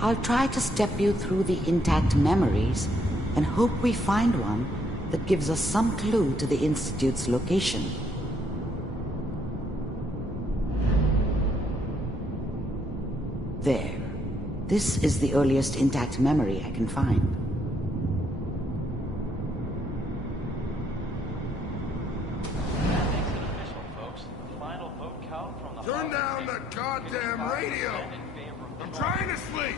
I'll try to step you through the intact memories and hope we find one that gives us some clue to the Institute's location. This is the earliest intact memory I can find. Turn down the goddamn radio! I'm trying to sleep!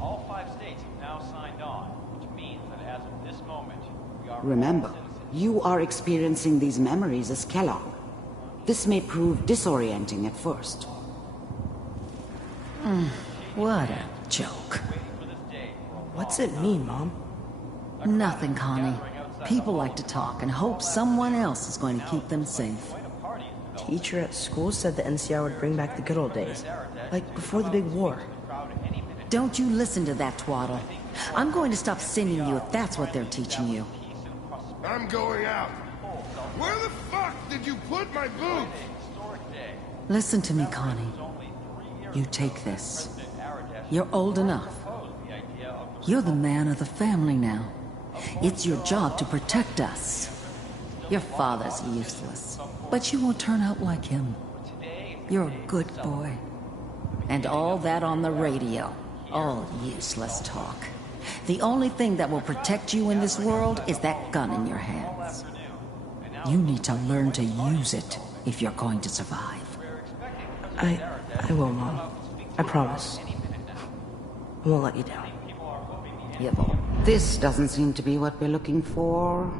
All 5 states have now signed on, which means that as of this moment, we are... Remember, you are experiencing these memories as Kellogg. This may prove disorienting at first. What a joke. What's it mean, Mom? Nothing, Connie. People like to talk and hope someone else is going to keep them safe. Teacher at school said the NCR would bring back the good old days. Like before the big war. Don't you listen to that twaddle. I'm going to stop sending you if that's what they're teaching you. I'm going out. Where the fuck did you put my boots? Listen to me, Connie. You take this. You're old enough. You're the man of the family now. It's your job to protect us. Your father's useless, but you won't turn out like him. You're a good boy. And all that on the radio, all useless talk. The only thing that will protect you in this world is that gun in your hands. You need to learn to use it if you're going to survive. I will, Mom. I promise. I won't let you down. You won't. This doesn't seem to be what we're looking for.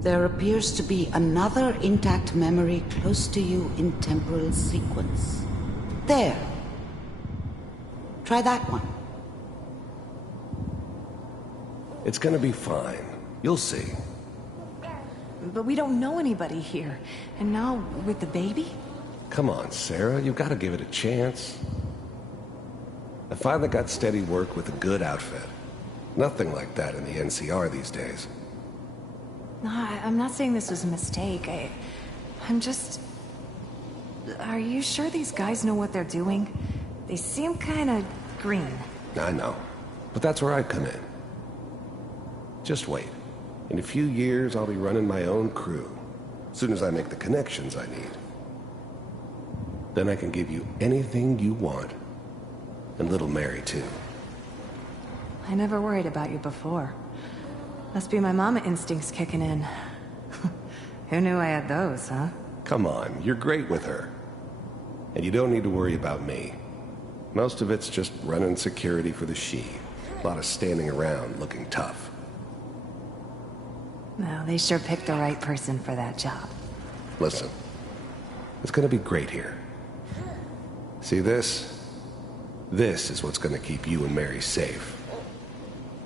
There appears to be another intact memory close to you in temporal sequence. There. Try that one. It's gonna be fine. You'll see. But we don't know anybody here. And now, with the baby? Come on, Sarah. You've got to give it a chance. I finally got steady work with a good outfit. Nothing like that in the NCR these days. No, I'm not saying this was a mistake. I'm just... Are you sure these guys know what they're doing? They seem kinda green. I know. But that's where I come in. Just wait. In a few years, I'll be running my own crew. As soon as I make the connections I need. Then I can give you anything you want. And little Mary, too. I never worried about you before. Must be my mama instincts kicking in. Who knew I had those, huh? Come on, you're great with her. And you don't need to worry about me. Most of it's just running security for the she. A lot of standing around looking tough. No, they sure picked the right person for that job. Listen, it's gonna be great here. See this? This is what's gonna keep you and Mary safe.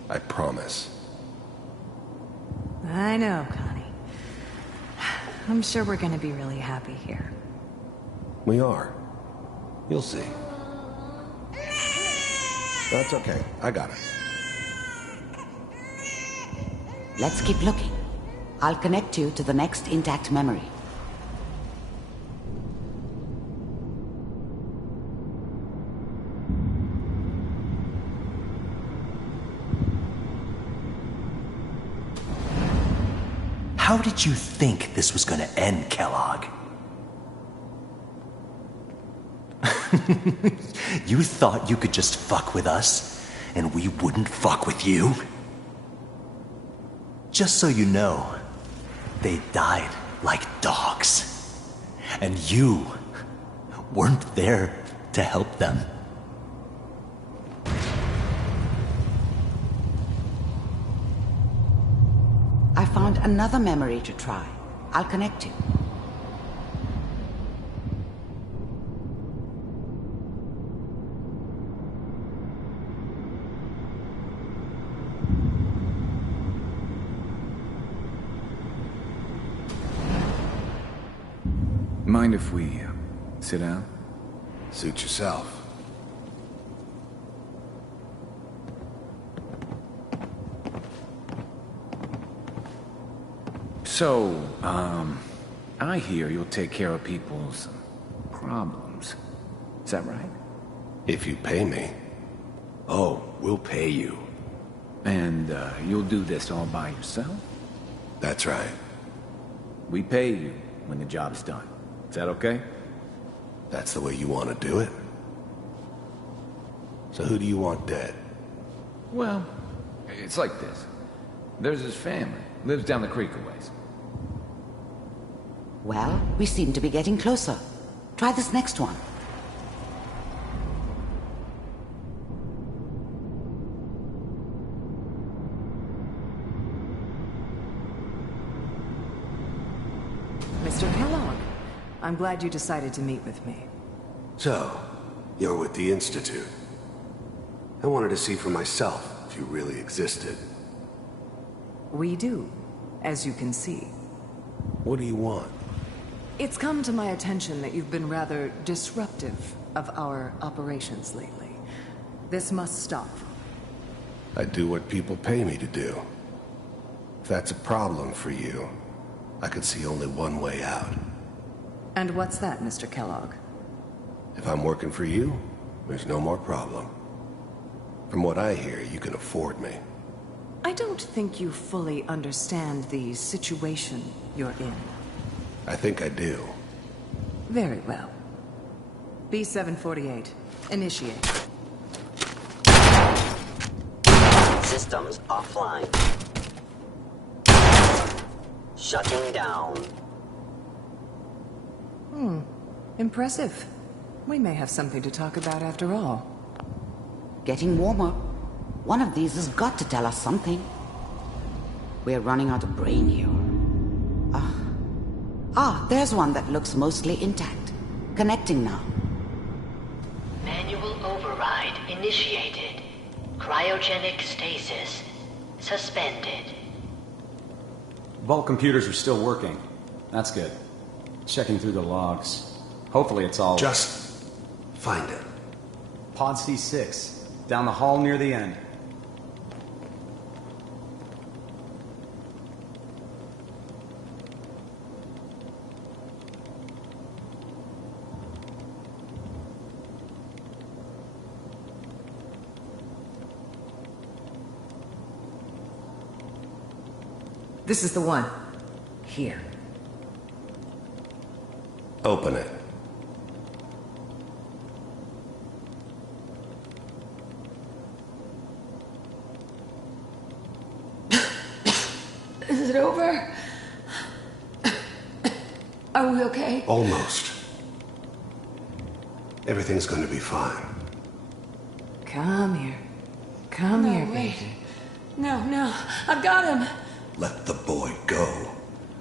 I promise. I know, Connie. I'm sure we're gonna be really happy here. We are. You'll see. That's okay. I got it. Let's keep looking. I'll connect you to the next intact memory. How did you think this was gonna end, Kellogg? You thought you could just fuck with us, and we wouldn't fuck with you? Just so you know, they died like dogs. And you weren't there to help them. I found another memory to try. I'll connect you. Mind if we sit down? Suit yourself. So, I hear you'll take care of people's problems. Is that right? If you pay me. Oh, we'll pay you. And, you'll do this all by yourself? That's right. We pay you when the job's done. Is that okay? That's the way you want to do it? So who do you want dead? Well, it's like this. There's his family. Lives down the creek a ways. Well, we seem to be getting closer. Try this next one. Mr. Kellogg, I'm glad you decided to meet with me. So, you're with the Institute. I wanted to see for myself if you really existed. We do, as you can see. What do you want? It's come to my attention that you've been rather disruptive of our operations lately. This must stop. I do what people pay me to do. If that's a problem for you, I could see only one way out. And what's that, Mr. Kellogg? If I'm working for you, there's no more problem. From what I hear, you can afford me. I don't think you fully understand the situation you're in. I think I do. Very well. B-748, initiate. Systems offline. Shutting down. Impressive. We may have something to talk about after all. Getting warmer. One of these has got to tell us something. We're running out of brain here. There's one that looks mostly intact. Connecting now. Manual override initiated. Cryogenic stasis suspended. Vault computers are still working. That's good. Checking through the logs. Hopefully it's all... Just find it. Pod C6. Down the hall near the end. This is the one. Here. Open it. Is it over? Are we okay? Almost. Everything's going to be fine. Come here. Come here, wait. baby. No, I've got him. Let the boy go.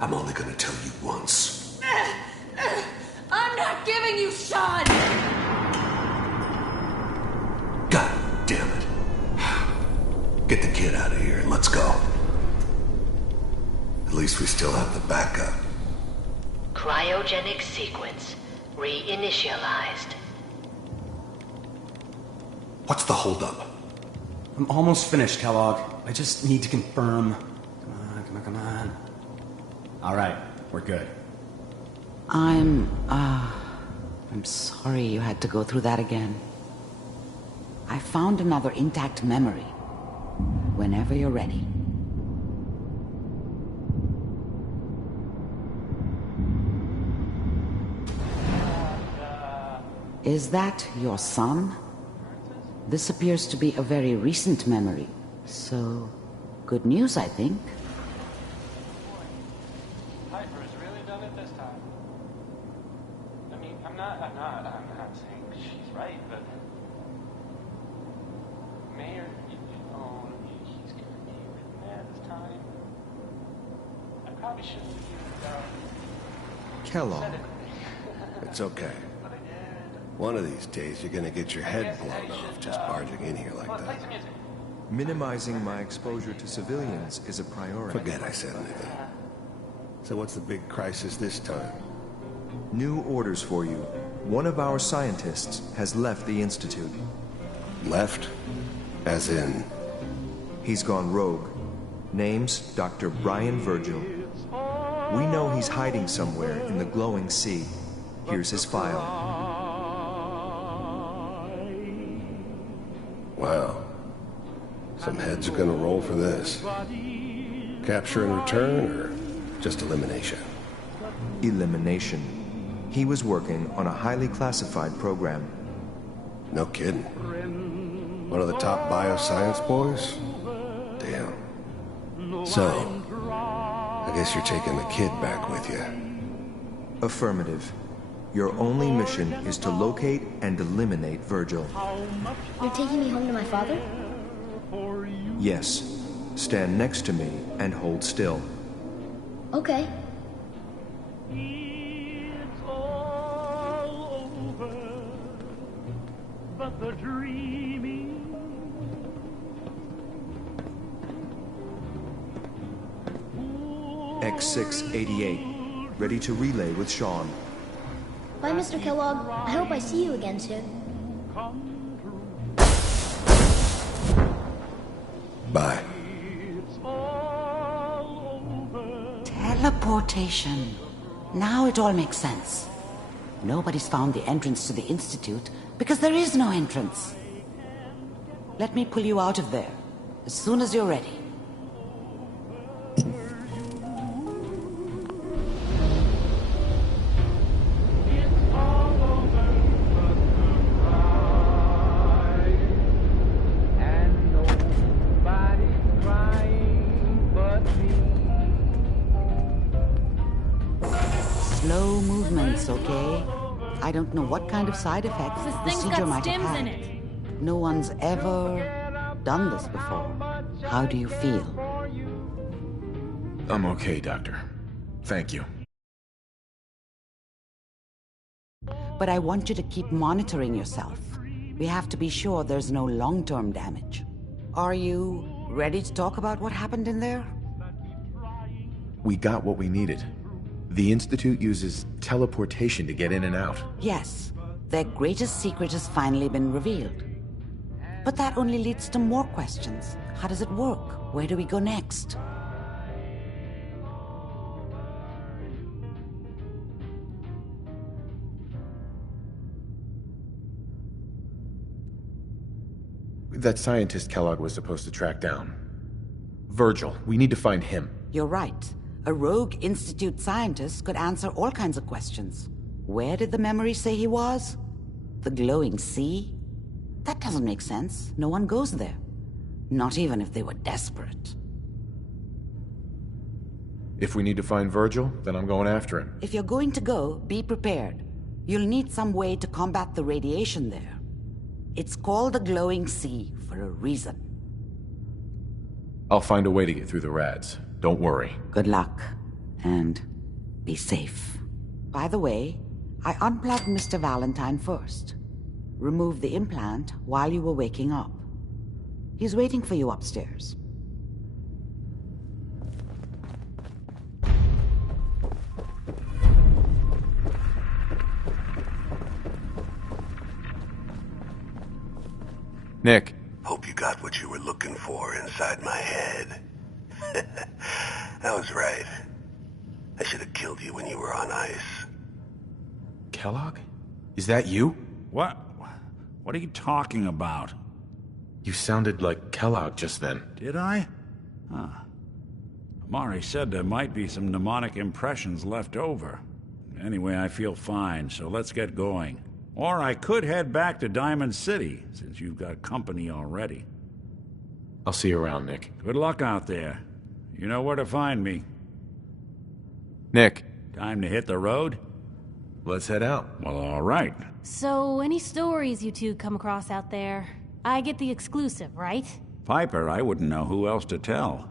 I'm only going to tell you once. I'm not giving you Sean! God damn it. Get the kid out of here and let's go. At least we still have the backup. Cryogenic sequence reinitialized. What's the holdup? I'm almost finished, Kellogg. I just need to confirm. Come on. All right, we're good. I'm sorry you had to go through that again. I found another intact memory. Whenever you're ready. Is that your son? This appears to be a very recent memory. So, good news, I think. Piper's really done it this time. I mean, I'm not saying she's right, but Mayor, he's gonna be really mad this time. I probably shouldn't have used Kellogg. It's okay. One of these days, you're gonna get your head blown off just barging in here like that. Minimizing my exposure to civilians is a priority. Forget I said anything. So what's the big crisis this time? New orders for you. One of our scientists has left the Institute. Left? As in? He's gone rogue. Name's Dr. Brian Virgil. We know he's hiding somewhere in the glowing sea. Here's his file. Wow. Some heads are gonna roll for this. Capture and return, or just elimination? Elimination. He was working on a highly classified program. No kidding. One of the top bioscience boys? Damn. So, I guess you're taking the kid back with you. Affirmative. Your only mission is to locate and eliminate Virgil. You're taking me home to my father? Yes. Stand next to me and hold still. Okay. It's all over, but the dreaming. X688, ready to relay with Sean. Bye, Mr. Kellogg. I hope I see you again soon. Bye. Teleportation. Now it all makes sense. Nobody's found the entrance to the Institute because there is no entrance. Let me pull you out of there as soon as you're ready. Slow movements, okay? I don't know what kind of side effects this procedure might have had. No one's ever done this before. How do you feel? I'm okay, Doctor. Thank you. But I want you to keep monitoring yourself. We have to be sure there's no long-term damage. Are you ready to talk about what happened in there? We got what we needed. The Institute uses teleportation to get in and out. Yes, their greatest secret has finally been revealed. But that only leads to more questions. How does it work? Where do we go next? That scientist Kellogg was supposed to track down. Virgil, we need to find him. You're right. A rogue Institute scientist could answer all kinds of questions. Where did the memory say he was? The glowing sea? That doesn't make sense. No one goes there. Not even if they were desperate. If we need to find Virgil, then I'm going after him. If you're going to go, be prepared. You'll need some way to combat the radiation there. It's called the glowing sea for a reason. I'll find a way to get through the rads. Don't worry. Good luck. And be safe. By the way, I unplugged Mr. Valentine first. Removed the implant while you were waking up. He's waiting for you upstairs. Nick. Hope you got what you were looking for inside my head. I was right. I should have killed you when you were on ice. Kellogg? Is that you? What? What are you talking about? You sounded like Kellogg just then. Did I? Huh. Mari said there might be some mnemonic impressions left over. Anyway, I feel fine, so let's get going. Or I could head back to Diamond City, since you've got company already. I'll see you around, Nick. Good luck out there. You know where to find me. Nick. Time to hit the road? Let's head out. Well, all right. So, any stories you two come across out there? I get the exclusive, right? Piper, I wouldn't know who else to tell.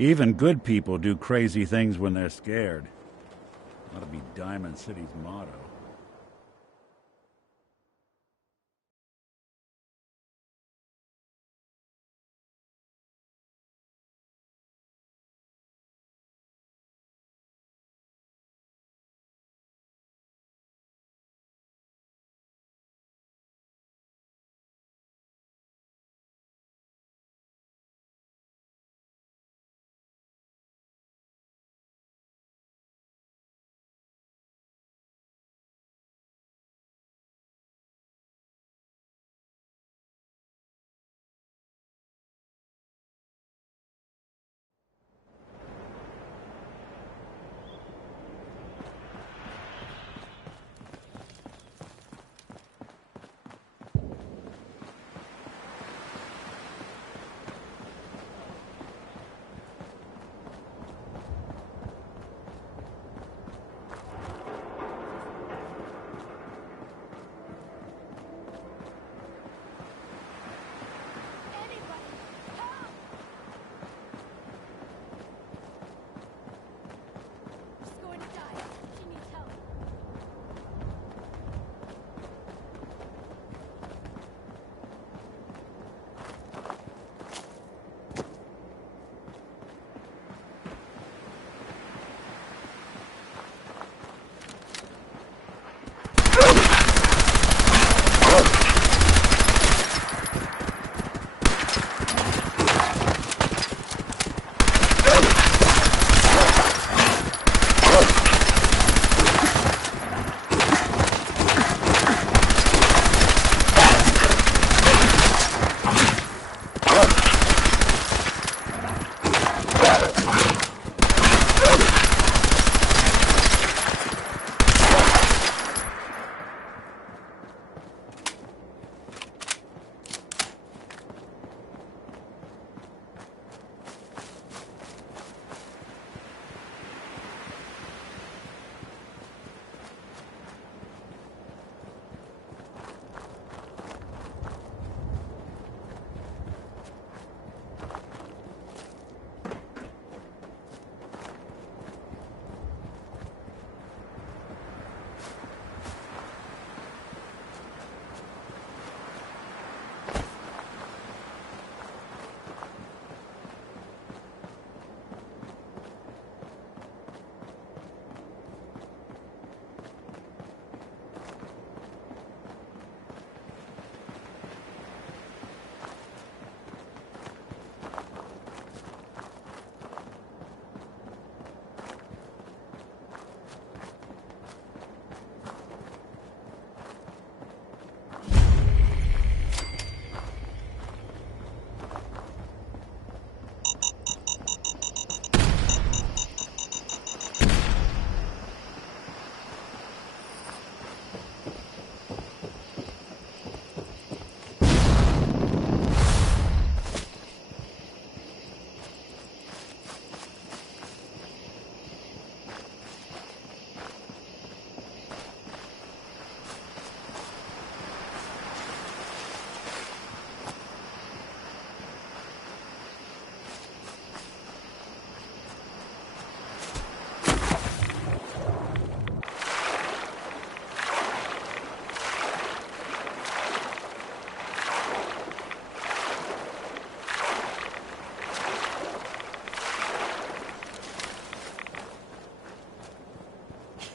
Even good people do crazy things when they're scared. Ought to be Diamond City's motto.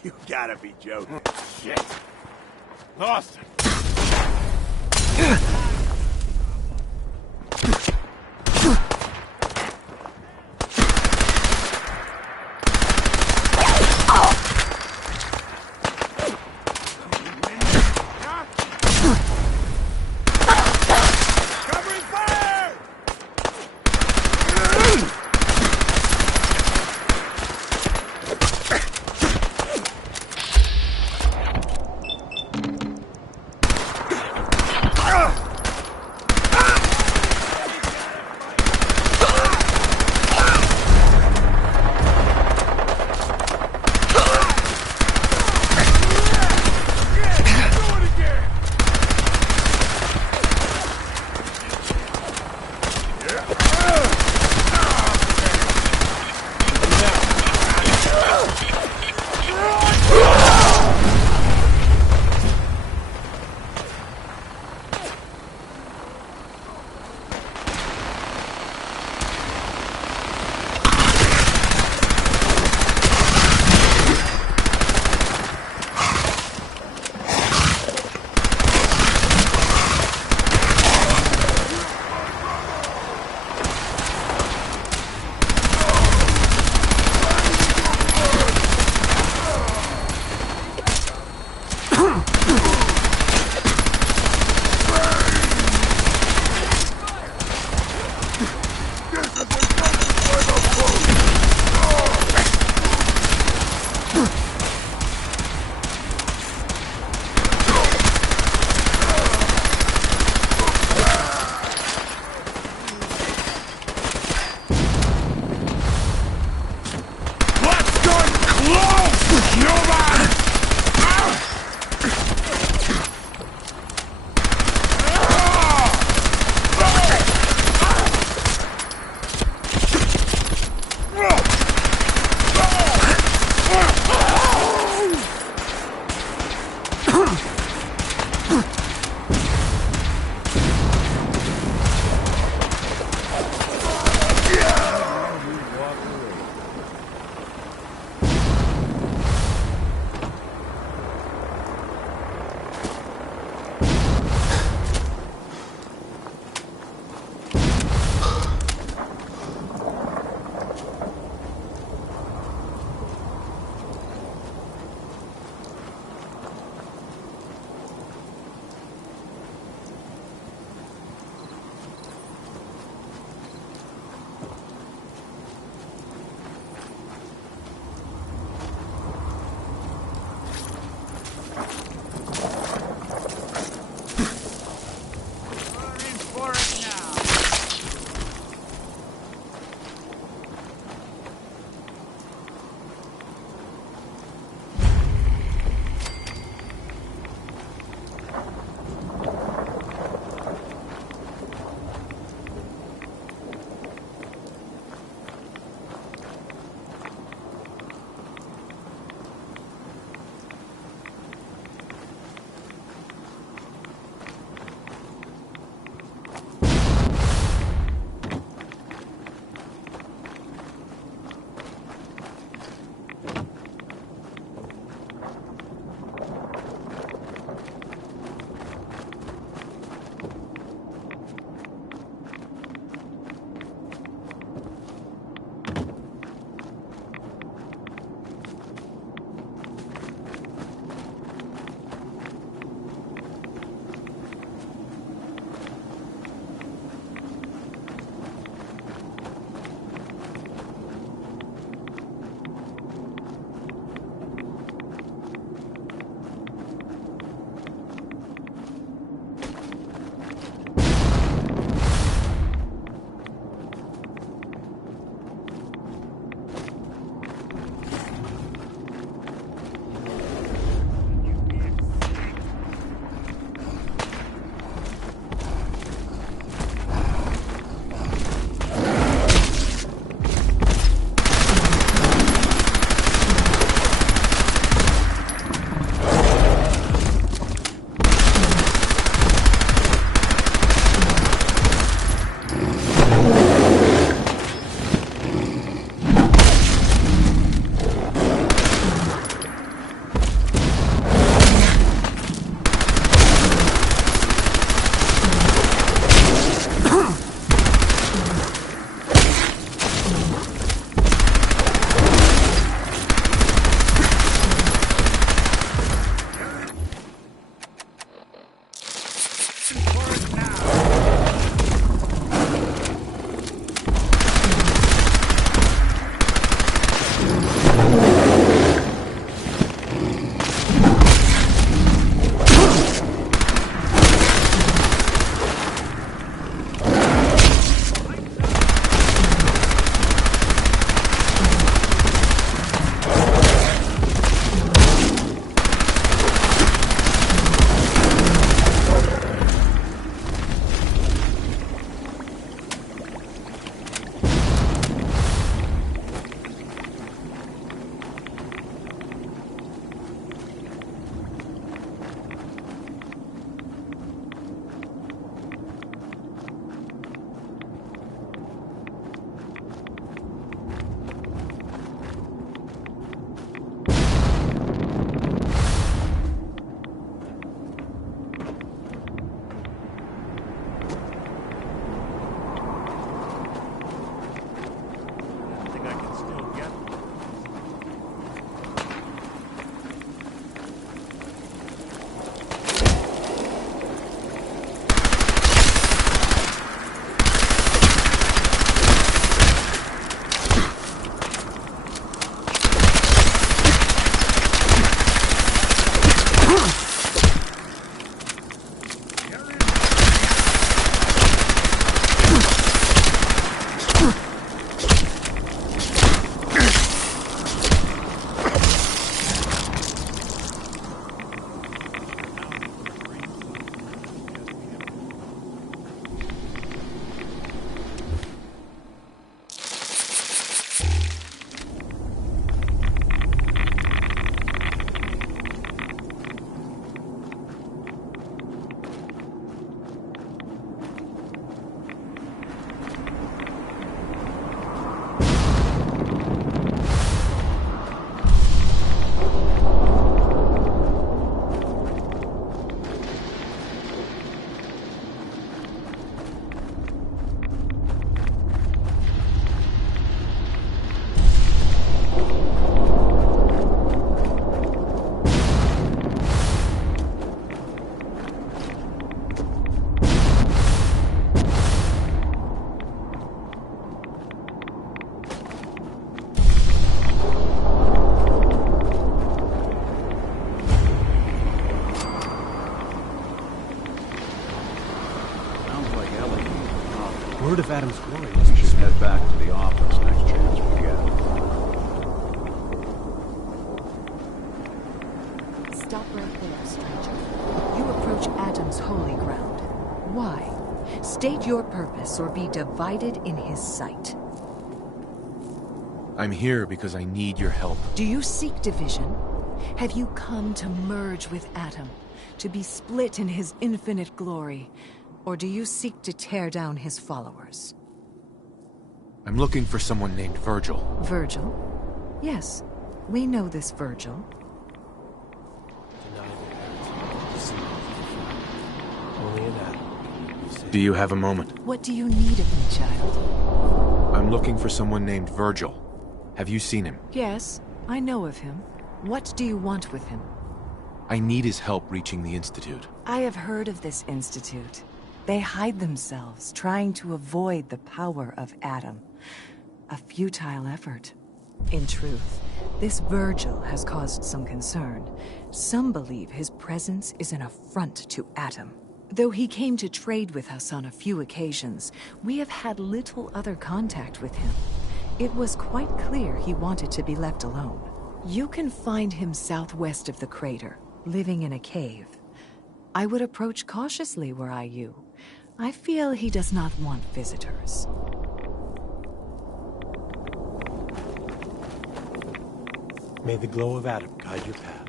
You gotta be joking. Shit. Lost it. Word of Adam's glory. We should head back to the office next chance we get. Stop right there, stranger. You approach Adam's holy ground. Why? State your purpose or be divided in his sight. I'm here because I need your help. Do you seek division? Have you come to merge with Adam? To be split in his infinite glory? Or do you seek to tear down his followers? I'm looking for someone named Virgil. Virgil? Yes, we know this Virgil. Do you have a moment? What do you need of me, child? I'm looking for someone named Virgil. Have you seen him? Yes, I know of him. What do you want with him? I need his help reaching the Institute. I have heard of this Institute. They hide themselves, trying to avoid the power of Adam. A futile effort. In truth, this Virgil has caused some concern. Some believe his presence is an affront to Adam. Though he came to trade with us on a few occasions, we have had little other contact with him. It was quite clear he wanted to be left alone. You can find him southwest of the crater, living in a cave. I would approach cautiously were I you. I feel he does not want visitors. May the glow of Adam guide your path.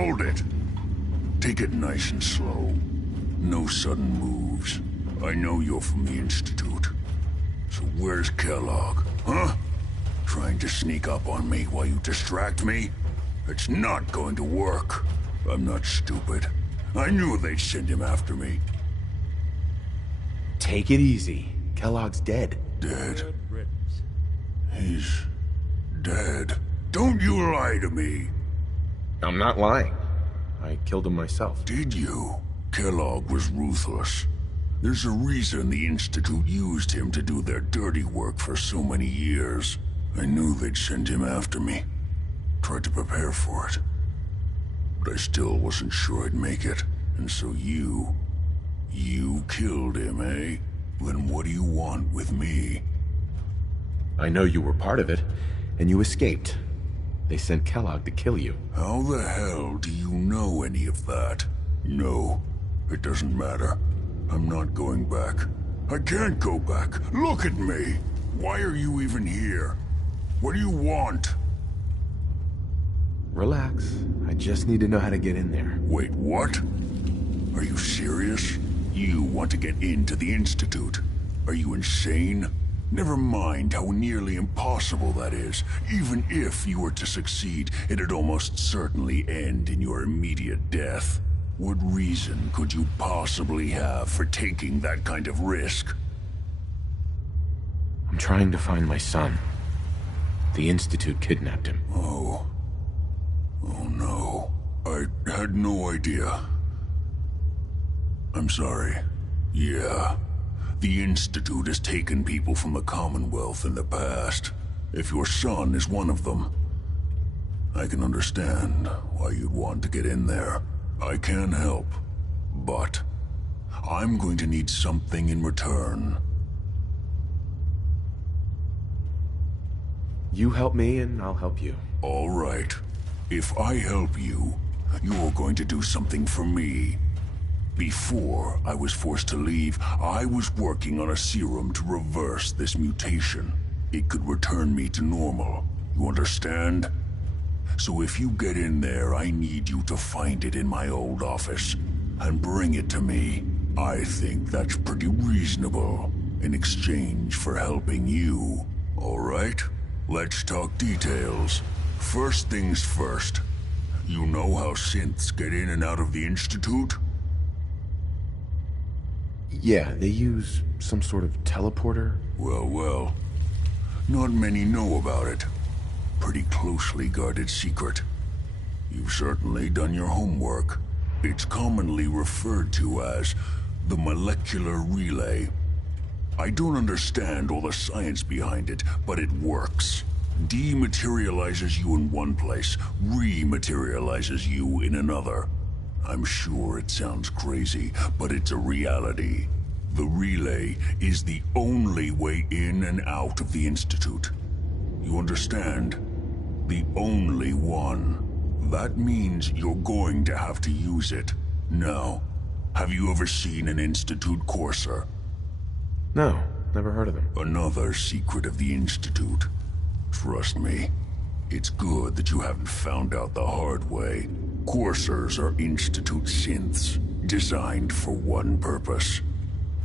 Hold it. Take it nice and slow. No sudden moves. I know you're from the Institute. So where's Kellogg, huh? Trying to sneak up on me while you distract me? It's not going to work. I'm not stupid. I knew they'd send him after me. Take it easy. Kellogg's dead. Dead? He's dead. Don't you lie to me. I'm not lying. I killed him myself. Did you? Kellogg was ruthless. There's a reason the Institute used him to do their dirty work for so many years. I knew they'd send him after me. Tried to prepare for it. But I still wasn't sure I'd make it. And so you killed him, eh? Then what do you want with me? I know you were part of it, and you escaped. They sent Kellogg to kill you. How the hell do you know any of that? No, it doesn't matter. I'm not going back. I can't go back. Look at me! Why are you even here? What do you want? Relax. I just need to know how to get in there. Wait, what? Are you serious? You want to get into the Institute? Are you insane? Never mind how nearly impossible that is. Even if you were to succeed, it'd almost certainly end in your immediate death. What reason could you possibly have for taking that kind of risk? I'm trying to find my son. The Institute kidnapped him. Oh no. I had no idea. I'm sorry. Yeah. The Institute has taken people from the Commonwealth in the past. If your son is one of them, I can understand why you'd want to get in there. I can help, but I'm going to need something in return. You help me and I'll help you. All right. If I help you, you're going to do something for me. Before I was forced to leave, I was working on a serum to reverse this mutation. It could return me to normal. You understand? So if you get in there, I need you to find it in my old office and bring it to me. I think that's pretty reasonable in exchange for helping you. All right? Let's talk details. First things first. You know how synths get in and out of the Institute? Yeah, they use some sort of teleporter. Well. Not many know about it. Pretty closely guarded secret. You've certainly done your homework. It's commonly referred to as the molecular relay. I don't understand all the science behind it, but it works. Dematerializes you in one place, rematerializes you in another. I'm sure it sounds crazy, but it's a reality. The relay is the only way in and out of the Institute. You understand? The only one. That means you're going to have to use it. Now, have you ever seen an Institute courser? No, never heard of them. Another secret of the Institute. Trust me, it's good that you haven't found out the hard way. Coursers are Institute synths, designed for one purpose.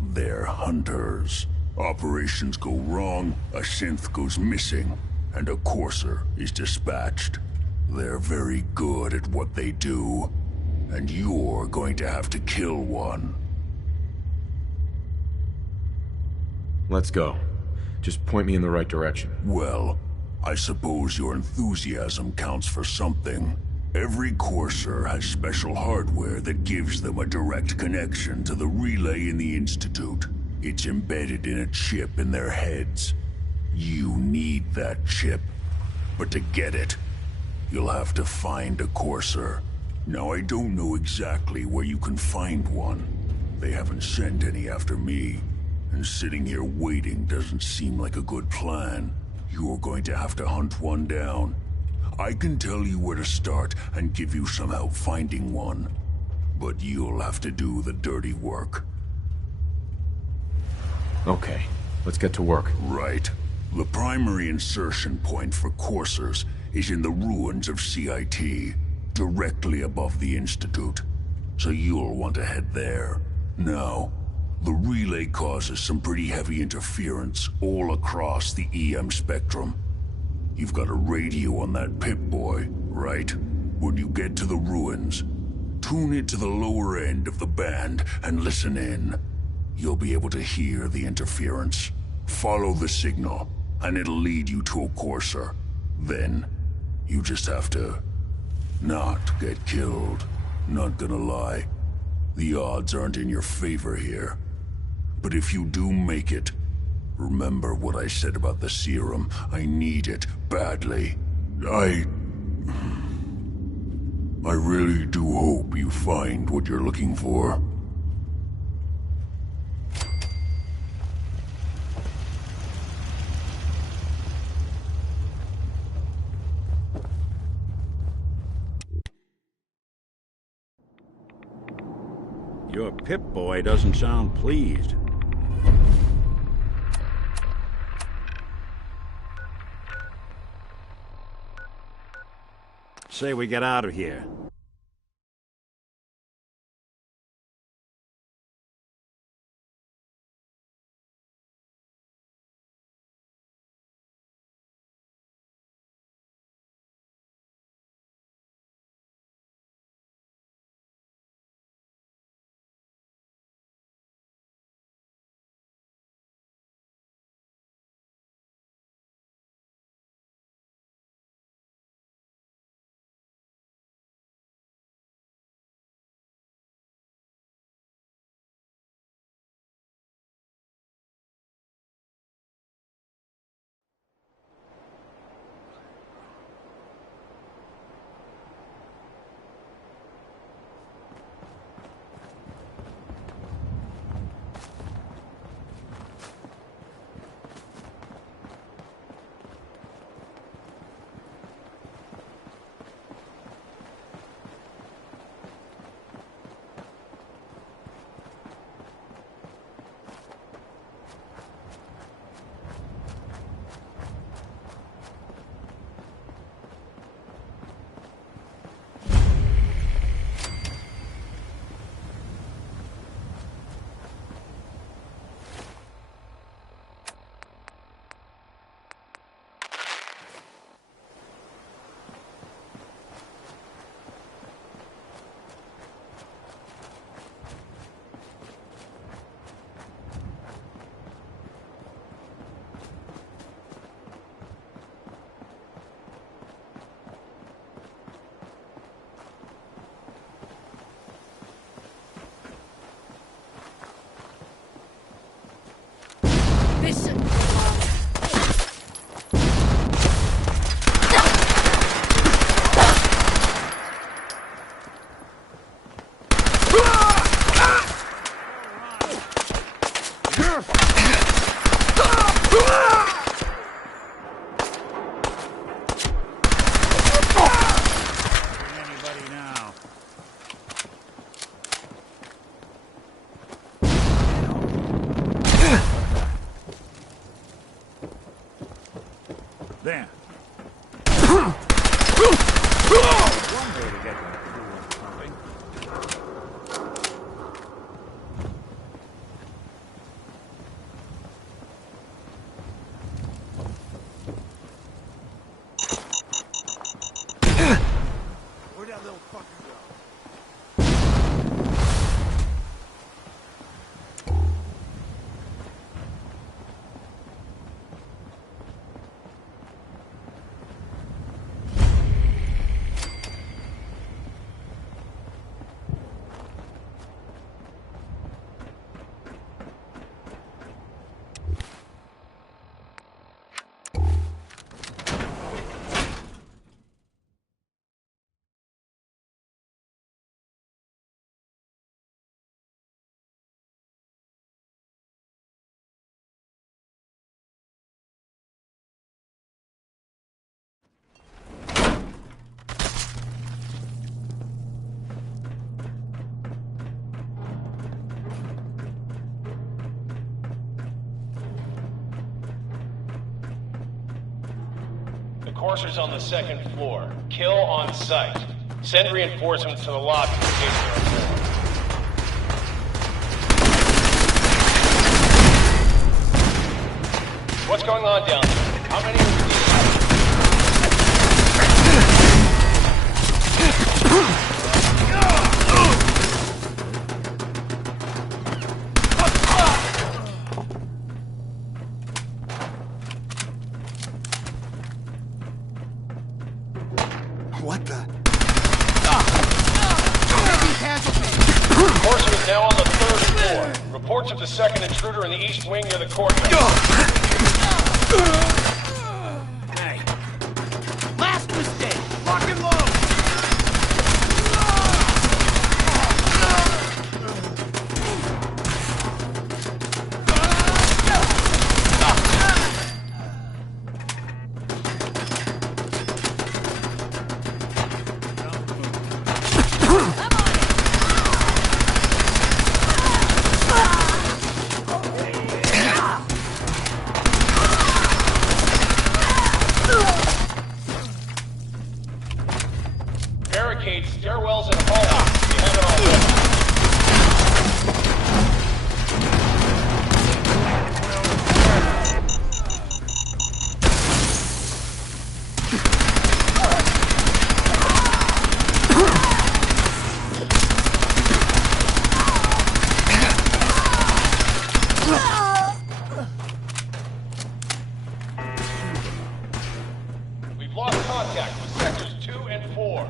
They're hunters. Operations go wrong, a synth goes missing, and a courser is dispatched. They're very good at what they do, and you're going to have to kill one. Let's go. Just point me in the right direction. Well, I suppose your enthusiasm counts for something. Every courser has special hardware that gives them a direct connection to the relay in the Institute. It's embedded in a chip in their heads. You need that chip. But to get it, you'll have to find a courser. Now, I don't know exactly where you can find one. They haven't sent any after me. And sitting here waiting doesn't seem like a good plan. You're going to have to hunt one down. I can tell you where to start and give you some help finding one. But you'll have to do the dirty work. Okay, let's get to work. Right. The primary insertion point for coursers is in the ruins of CIT. directly above the Institute. So you'll want to head there. Now, the relay causes some pretty heavy interference all across the EM spectrum. You've got a radio on that Pip-Boy, right? When you get to the ruins, tune it to the lower end of the band and listen in. You'll be able to hear the interference. Follow the signal, and it'll lead you to a courser. Then, you just have to not get killed. Not gonna lie, the odds aren't in your favor here. But if you do make it, remember what I said about the serum. I need it badly. I really do hope you find what you're looking for. Your Pip-Boy doesn't sound pleased. Say we get out of here. There. One way to get that cool pumping. Where'd that little fucker go? Courser's on the second floor. Kill on sight. Send reinforcements to the lobby in case there are more. What's going on down there? How many are you? What the? Corson is now on the 3rd floor. Reports of the second intruder in the east wing near the courtyard. Hey. Last mistake! Lock and load! Barricades, stairwells, and halls. You have it all ready. We've lost contact with sectors 2 and 4.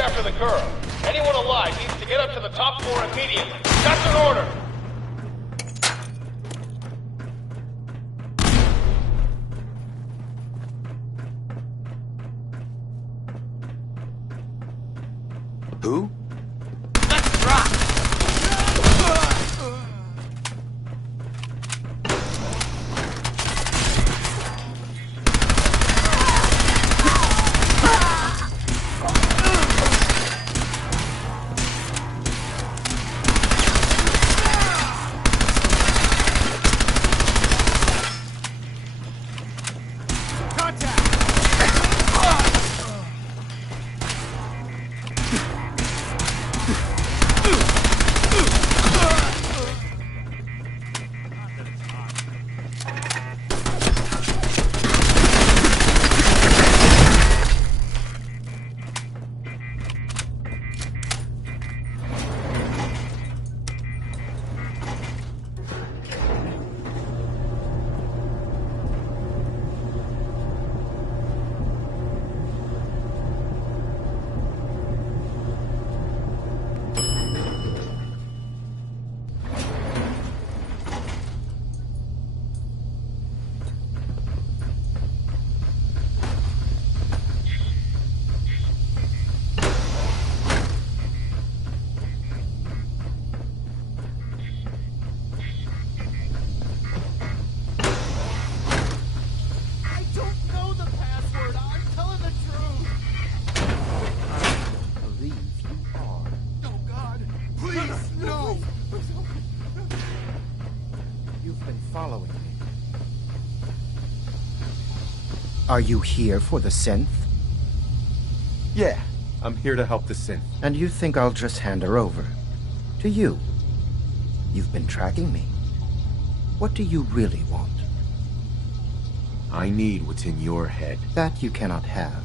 After the girl. Anyone alive needs to get up to the top floor immediately. That's an order! Who? Let's drop! Are you here for the synth? Yeah, I'm here to help the synth. And you think I'll just hand her over? To you? You've been tracking me. What do you really want? I need what's in your head. That you cannot have.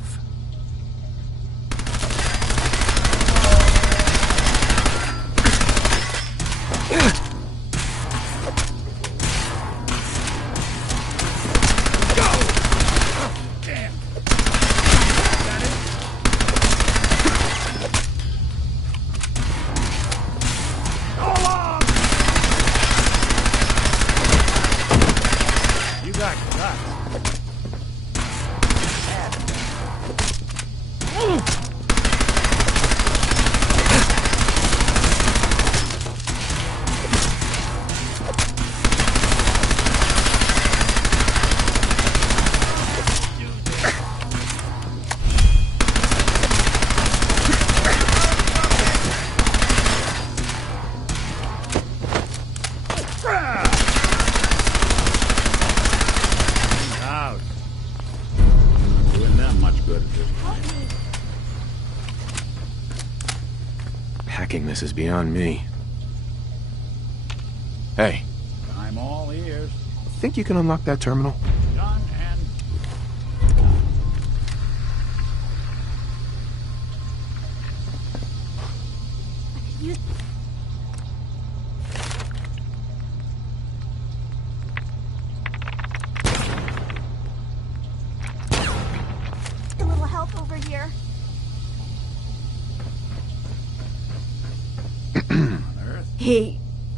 Hacking this is beyond me. Hey. I'm all ears. Think you can unlock that terminal? Done and... A little help over here.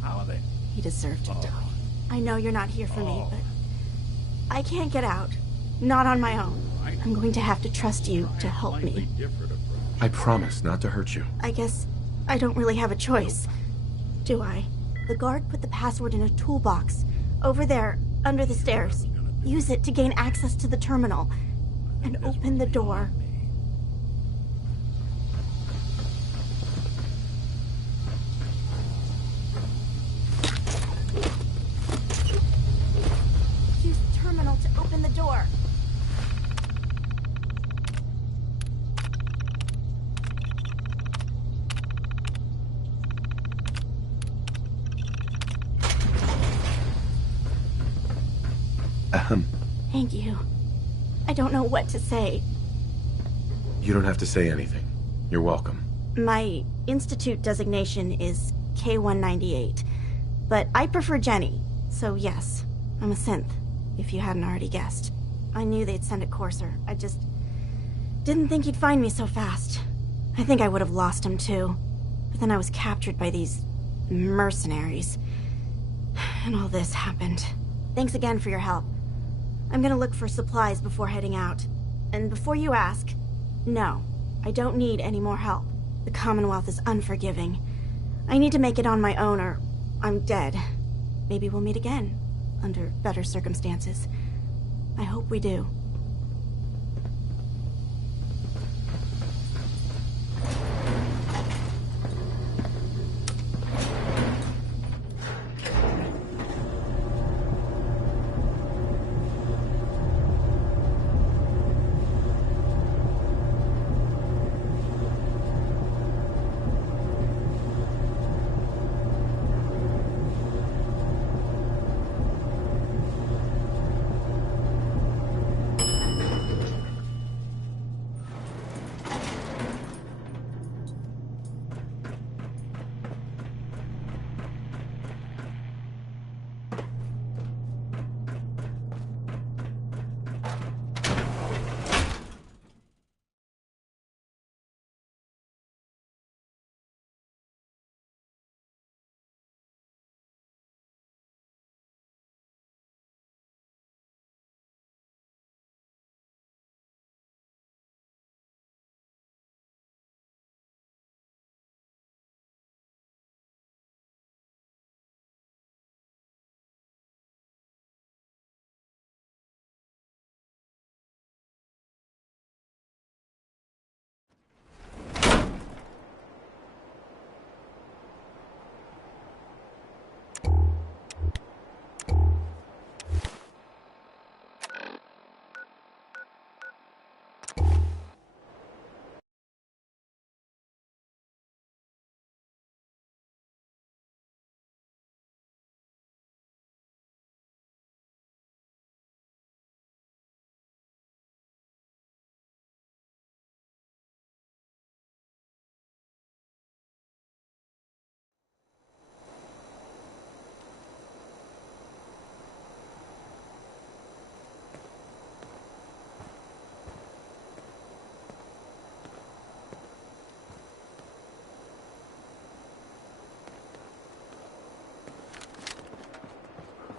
How are they? He deserved to die. I know you're not here for me, but I can't get out. Not on my own. I'm going to have to trust you to help me. I promise not to hurt you. I guess I don't really have a choice, do I? The guard put the password in a toolbox over there, under the stairs. Use it to gain access to the terminal and open the door. Use the terminal to open the door. Thank you. I don't know what to say. You don't have to say anything. You're welcome. My institute designation is K-198, but I prefer Jenny, so yes, I'm a synth, if you hadn't already guessed. I knew they'd send a courser. I just didn't think he'd find me so fast. I think I would have lost him too, but then I was captured by these mercenaries, and all this happened. Thanks again for your help. I'm gonna look for supplies before heading out. And before you ask, no, I don't need any more help. The Commonwealth is unforgiving. I need to make it on my own or I'm dead. Maybe we'll meet again, under better circumstances. I hope we do.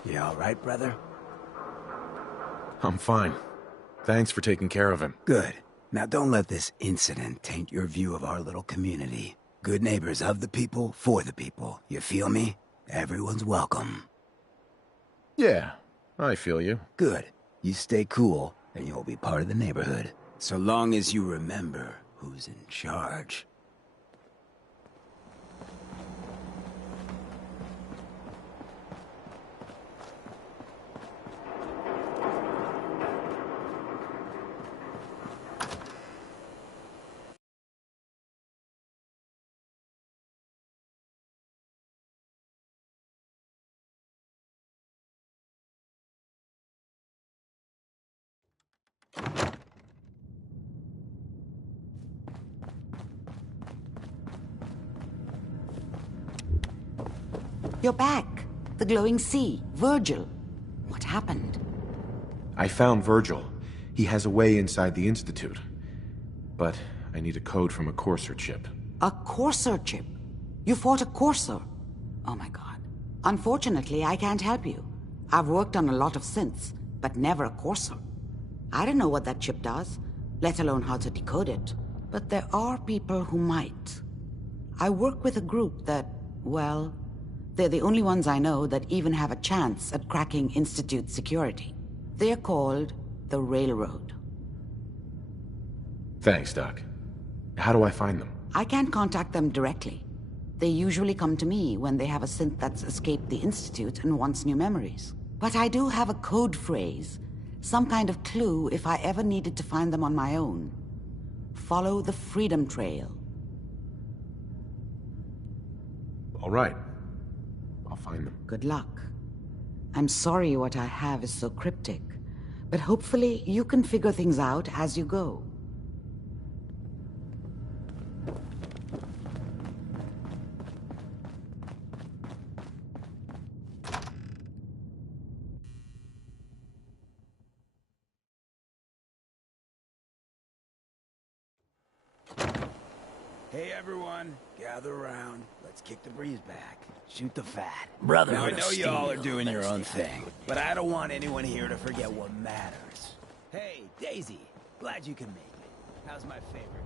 You all right, brother? I'm fine. Thanks for taking care of him. Good. Now don't let this incident taint your view of our little community. Good neighbors of the people, for the people. You feel me? Everyone's welcome. Yeah, I feel you. Good. You stay cool, and you'll be part of the neighborhood. So long as you remember who's in charge. You're back. The glowing sea. Virgil. What happened? I found Virgil. He has a way inside the Institute. But I need a code from a Courser chip. A Courser chip? You fought a Courser? Oh my god. Unfortunately, I can't help you. I've worked on a lot of synths, but never a Courser. I don't know what that chip does, let alone how to decode it. But there are people who might. I work with a group that, well, they're the only ones I know that even have a chance at cracking Institute security. They're called the Railroad. Thanks, Doc. How do I find them? I can't contact them directly. They usually come to me when they have a synth that's escaped the Institute and wants new memories. But I do have a code phrase, some kind of clue if I ever needed to find them on my own. Follow the Freedom Trail. All right. I'll find them. Good luck. I'm sorry what I have is so cryptic, but hopefully you can figure things out as you go. Hey everyone, gather around. Let's kick the breeze back. Shoot the fat. Brother, now, I with a know you all are steel. doing your own thing, but I don't want anyone here to forget what matters. Hey, Daisy, glad you can make it. How's my favorite girl?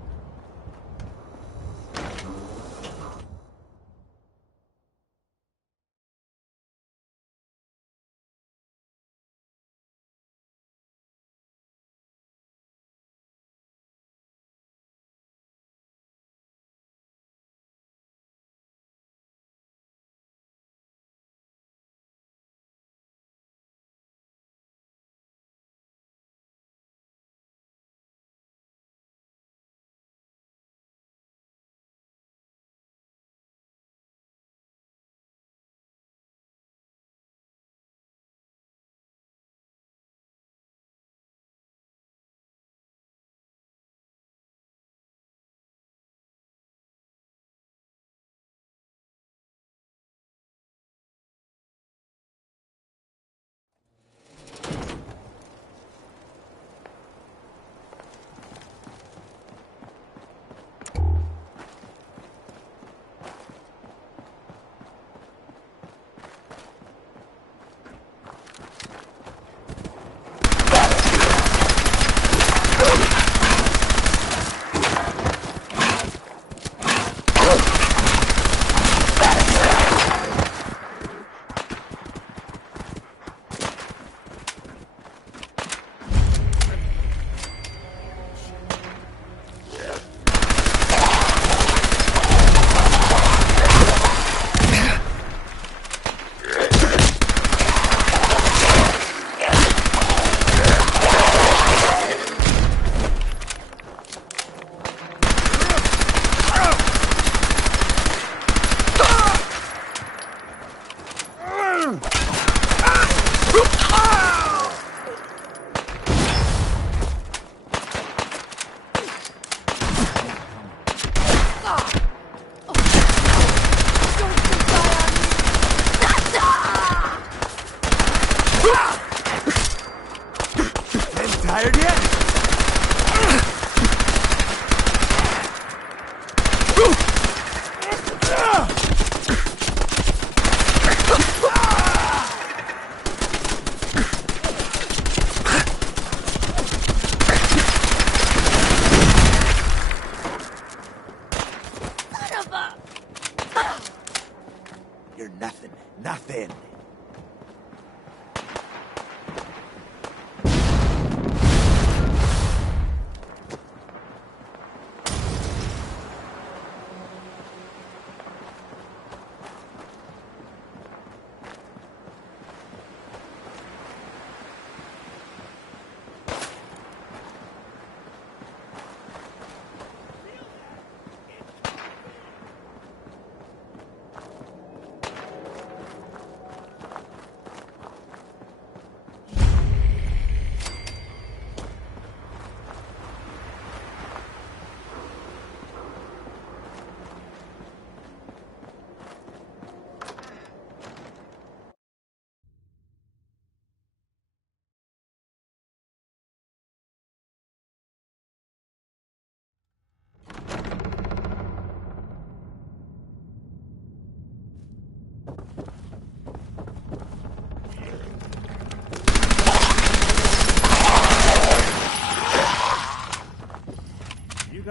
Tired yet?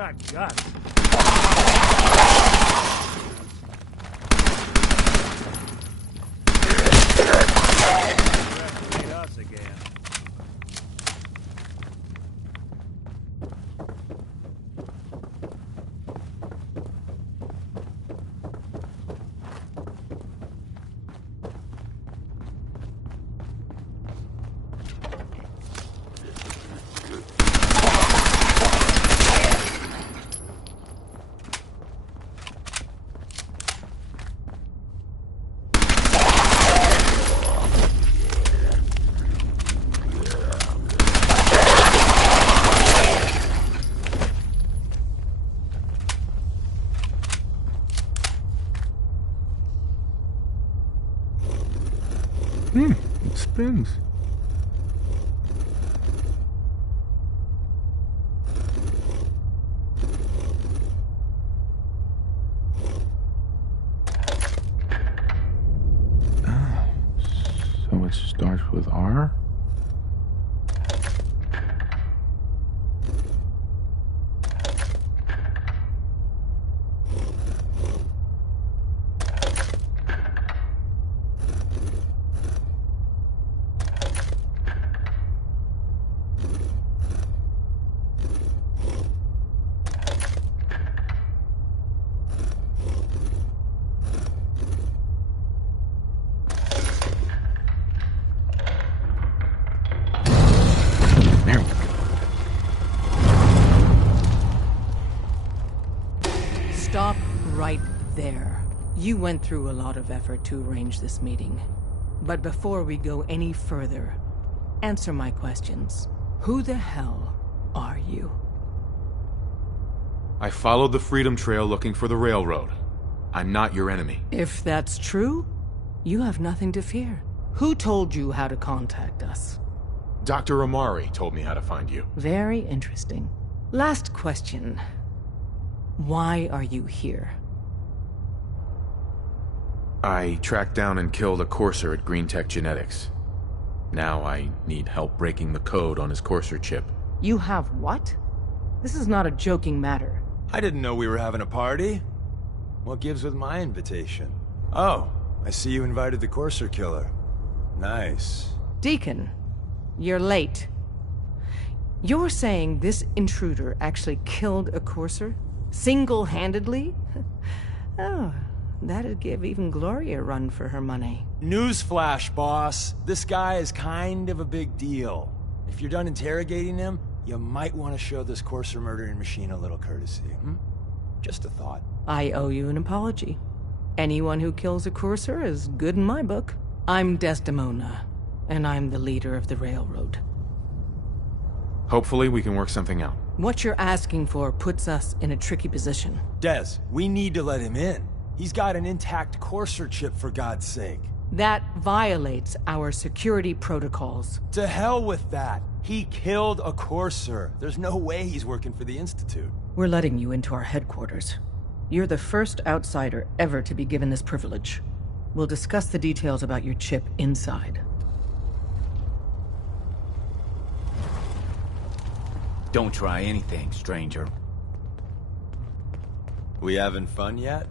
got guts. Underestimate us again. It spins. So it starts with R? Stop right there. You went through a lot of effort to arrange this meeting. But before we go any further, answer my questions. Who the hell are you? I followed the Freedom Trail looking for the railroad. I'm not your enemy. If that's true, you have nothing to fear. Who told you how to contact us? Dr. Amari told me how to find you. Very interesting. Last question. Why are you here? I tracked down and killed a courser at Green Tech Genetics. Now I need help breaking the code on his courser chip. You have what? This is not a joking matter. I didn't know we were having a party. What gives with my invitation? Oh, I see you invited the courser killer. Nice. Deacon, you're late. You're saying this intruder actually killed a courser? Single-handedly? Oh, that'd give even Gloria a run for her money. Newsflash, boss. This guy is kind of a big deal. If you're done interrogating him, you might want to show this courser murdering machine a little courtesy, Just a thought. I owe you an apology. Anyone who kills a courser is good in my book. I'm Desdemona, and I'm the leader of the railroad. Hopefully we can work something out. What you're asking for puts us in a tricky position. Dez, we need to let him in. He's got an intact courser chip, for God's sake. That violates our security protocols. To hell with that. He killed a courser. There's no way he's working for the Institute. We're letting you into our headquarters. You're the first outsider ever to be given this privilege. We'll discuss the details about your chip inside. Don't try anything, stranger. We having fun yet?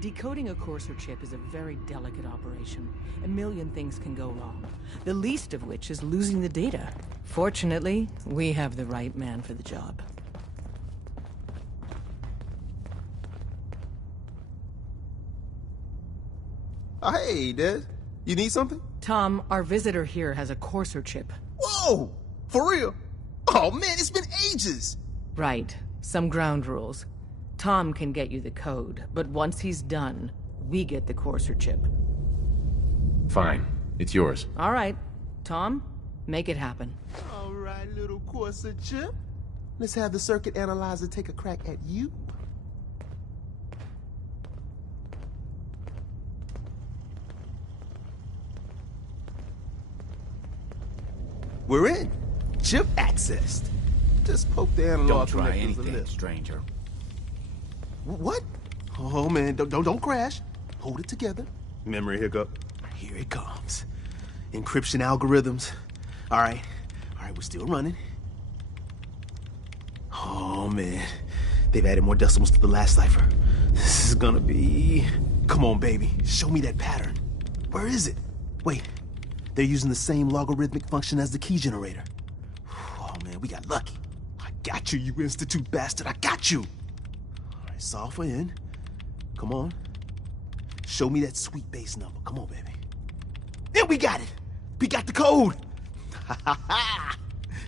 Decoding a courser chip is a very delicate operation. A million things can go wrong, the least of which is losing the data. Fortunately, we have the right man for the job. Hey, Dez. You need something? Tom, our visitor here has a courser chip. Whoa! For real? Oh man, it's been ages! Right. Some ground rules. Tom can get you the code, but once he's done, we get the courser chip. Fine. It's yours. All right. Tom, make it happen. All right, little Corsa chip. Let's have the circuit analyzer take a crack at you. We're in. Chip accessed. Just poke the analog. Don't try connectors a anything, little. stranger. What? Oh man, don't crash. Hold it together. Memory hiccup. Here it comes. Encryption algorithms. All right, we're still running. Oh man, they've added more decimals to the last cipher. This is gonna be... Come on, baby, show me that pattern. Where is it? Wait, they're using the same logarithmic function as the key generator. Oh man, we got lucky. I got you, you Institute bastard, I got you. All right, solve for N. Come on. Show me that sweet base number. Come on, baby. And we got it. We got the code.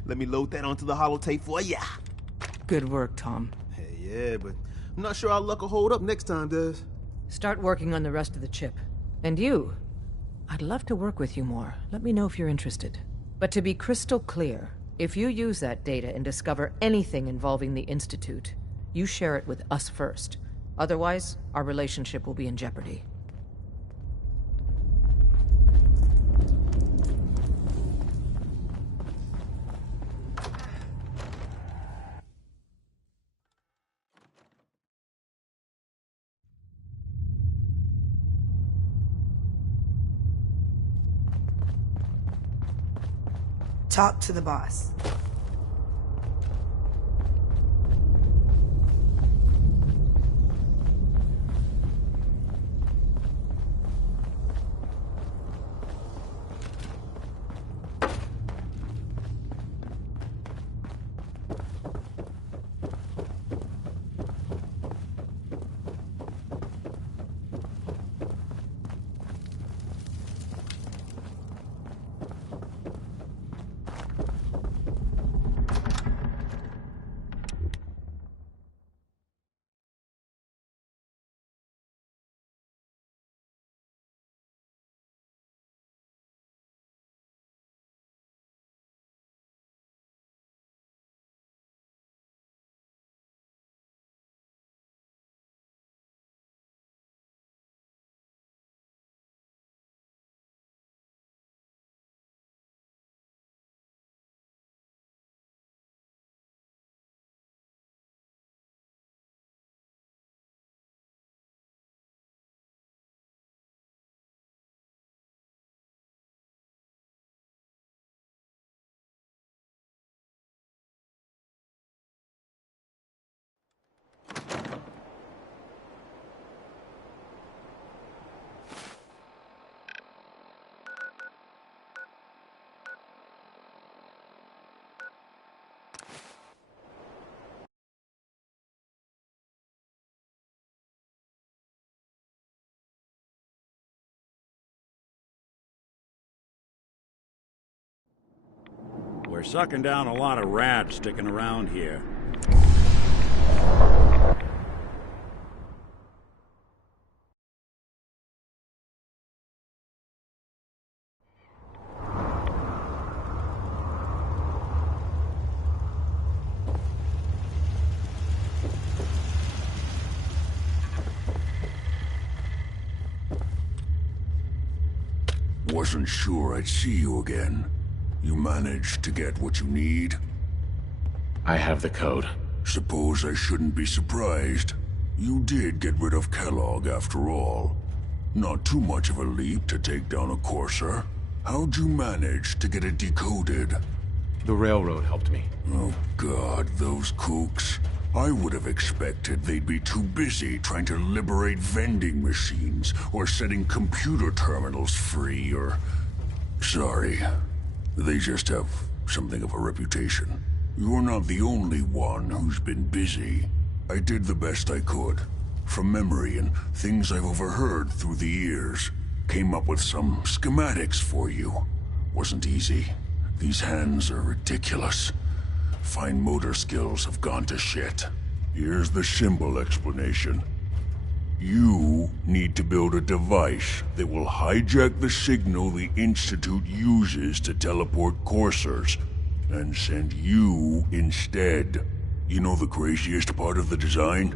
Let me load that onto the holotape for ya. Good work, Tom. Hey, yeah, but I'm not sure our luck will hold up next time, Daz. Start working on the rest of the chip. And you, I'd love to work with you more. Let me know if you're interested. But to be crystal clear, if you use that data and discover anything involving the Institute, you share it with us first. Otherwise, our relationship will be in jeopardy. Talk to the boss. We're sucking down a lot of rats sticking around here. Wasn't sure I'd see you again. You managed to get what you need? I have the code. Suppose I shouldn't be surprised. You did get rid of Kellogg after all. Not too much of a leap to take down a Courser. How'd you manage to get it decoded? The railroad helped me. Oh God, those kooks. I would have expected they'd be too busy trying to liberate vending machines or setting computer terminals free or... Sorry. They just have something of a reputation. You're not the only one who's been busy. I did the best I could. From memory and things I've overheard through the years. Came up with some schematics for you. Wasn't easy. These hands are ridiculous. Fine motor skills have gone to shit. Here's the symbol explanation. You need to build a device that will hijack the signal the Institute uses to teleport coursers, and send you instead. You know the craziest part of the design?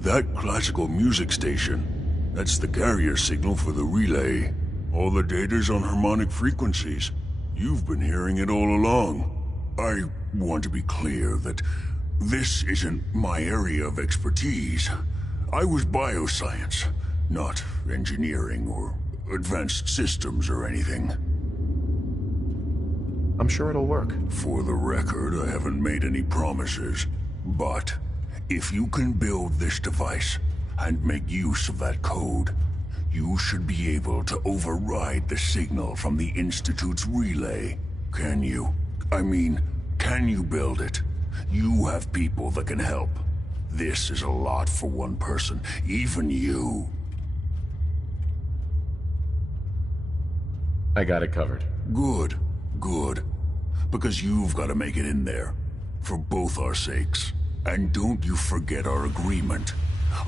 That classical music station. That's the carrier signal for the relay. All the data's on harmonic frequencies. You've been hearing it all along. I want to be clear that this isn't my area of expertise. I was bioscience, not engineering or advanced systems or anything. I'm sure it'll work. For the record, I haven't made any promises. But if you can build this device and make use of that code, you should be able to override the signal from the Institute's relay. Can you? I mean, can you build it? You have people that can help. This is a lot for one person, even you. I got it covered. Good, good. Because you've got to make it in there. For both our sakes. And don't you forget our agreement.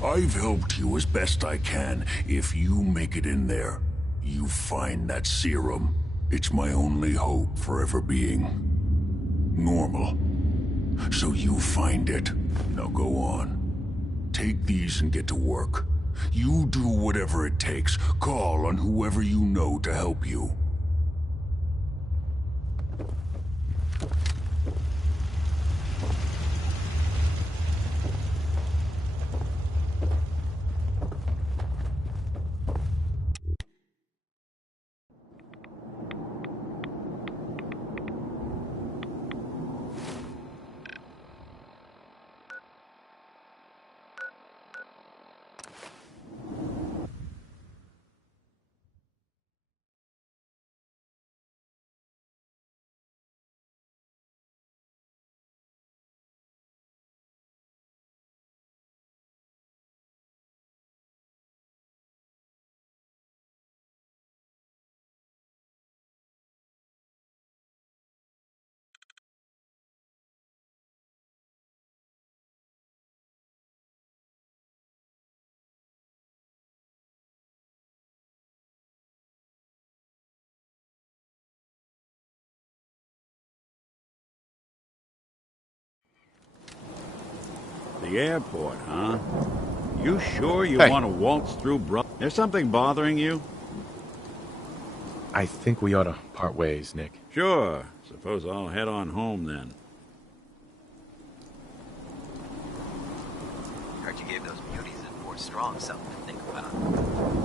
I've helped you as best I can. If you make it in there, you find that serum. It's my only hope for ever being normal. So you find it. Now go on. Take these and get to work. You do whatever it takes. Call on whoever you know to help you. The airport, huh? You sure you Hey. want to waltz through There's something bothering you? I think we ought to part ways, Nick. Sure. Suppose I'll head on home then. Heard you gave those beauties at Fort Strong something to think about.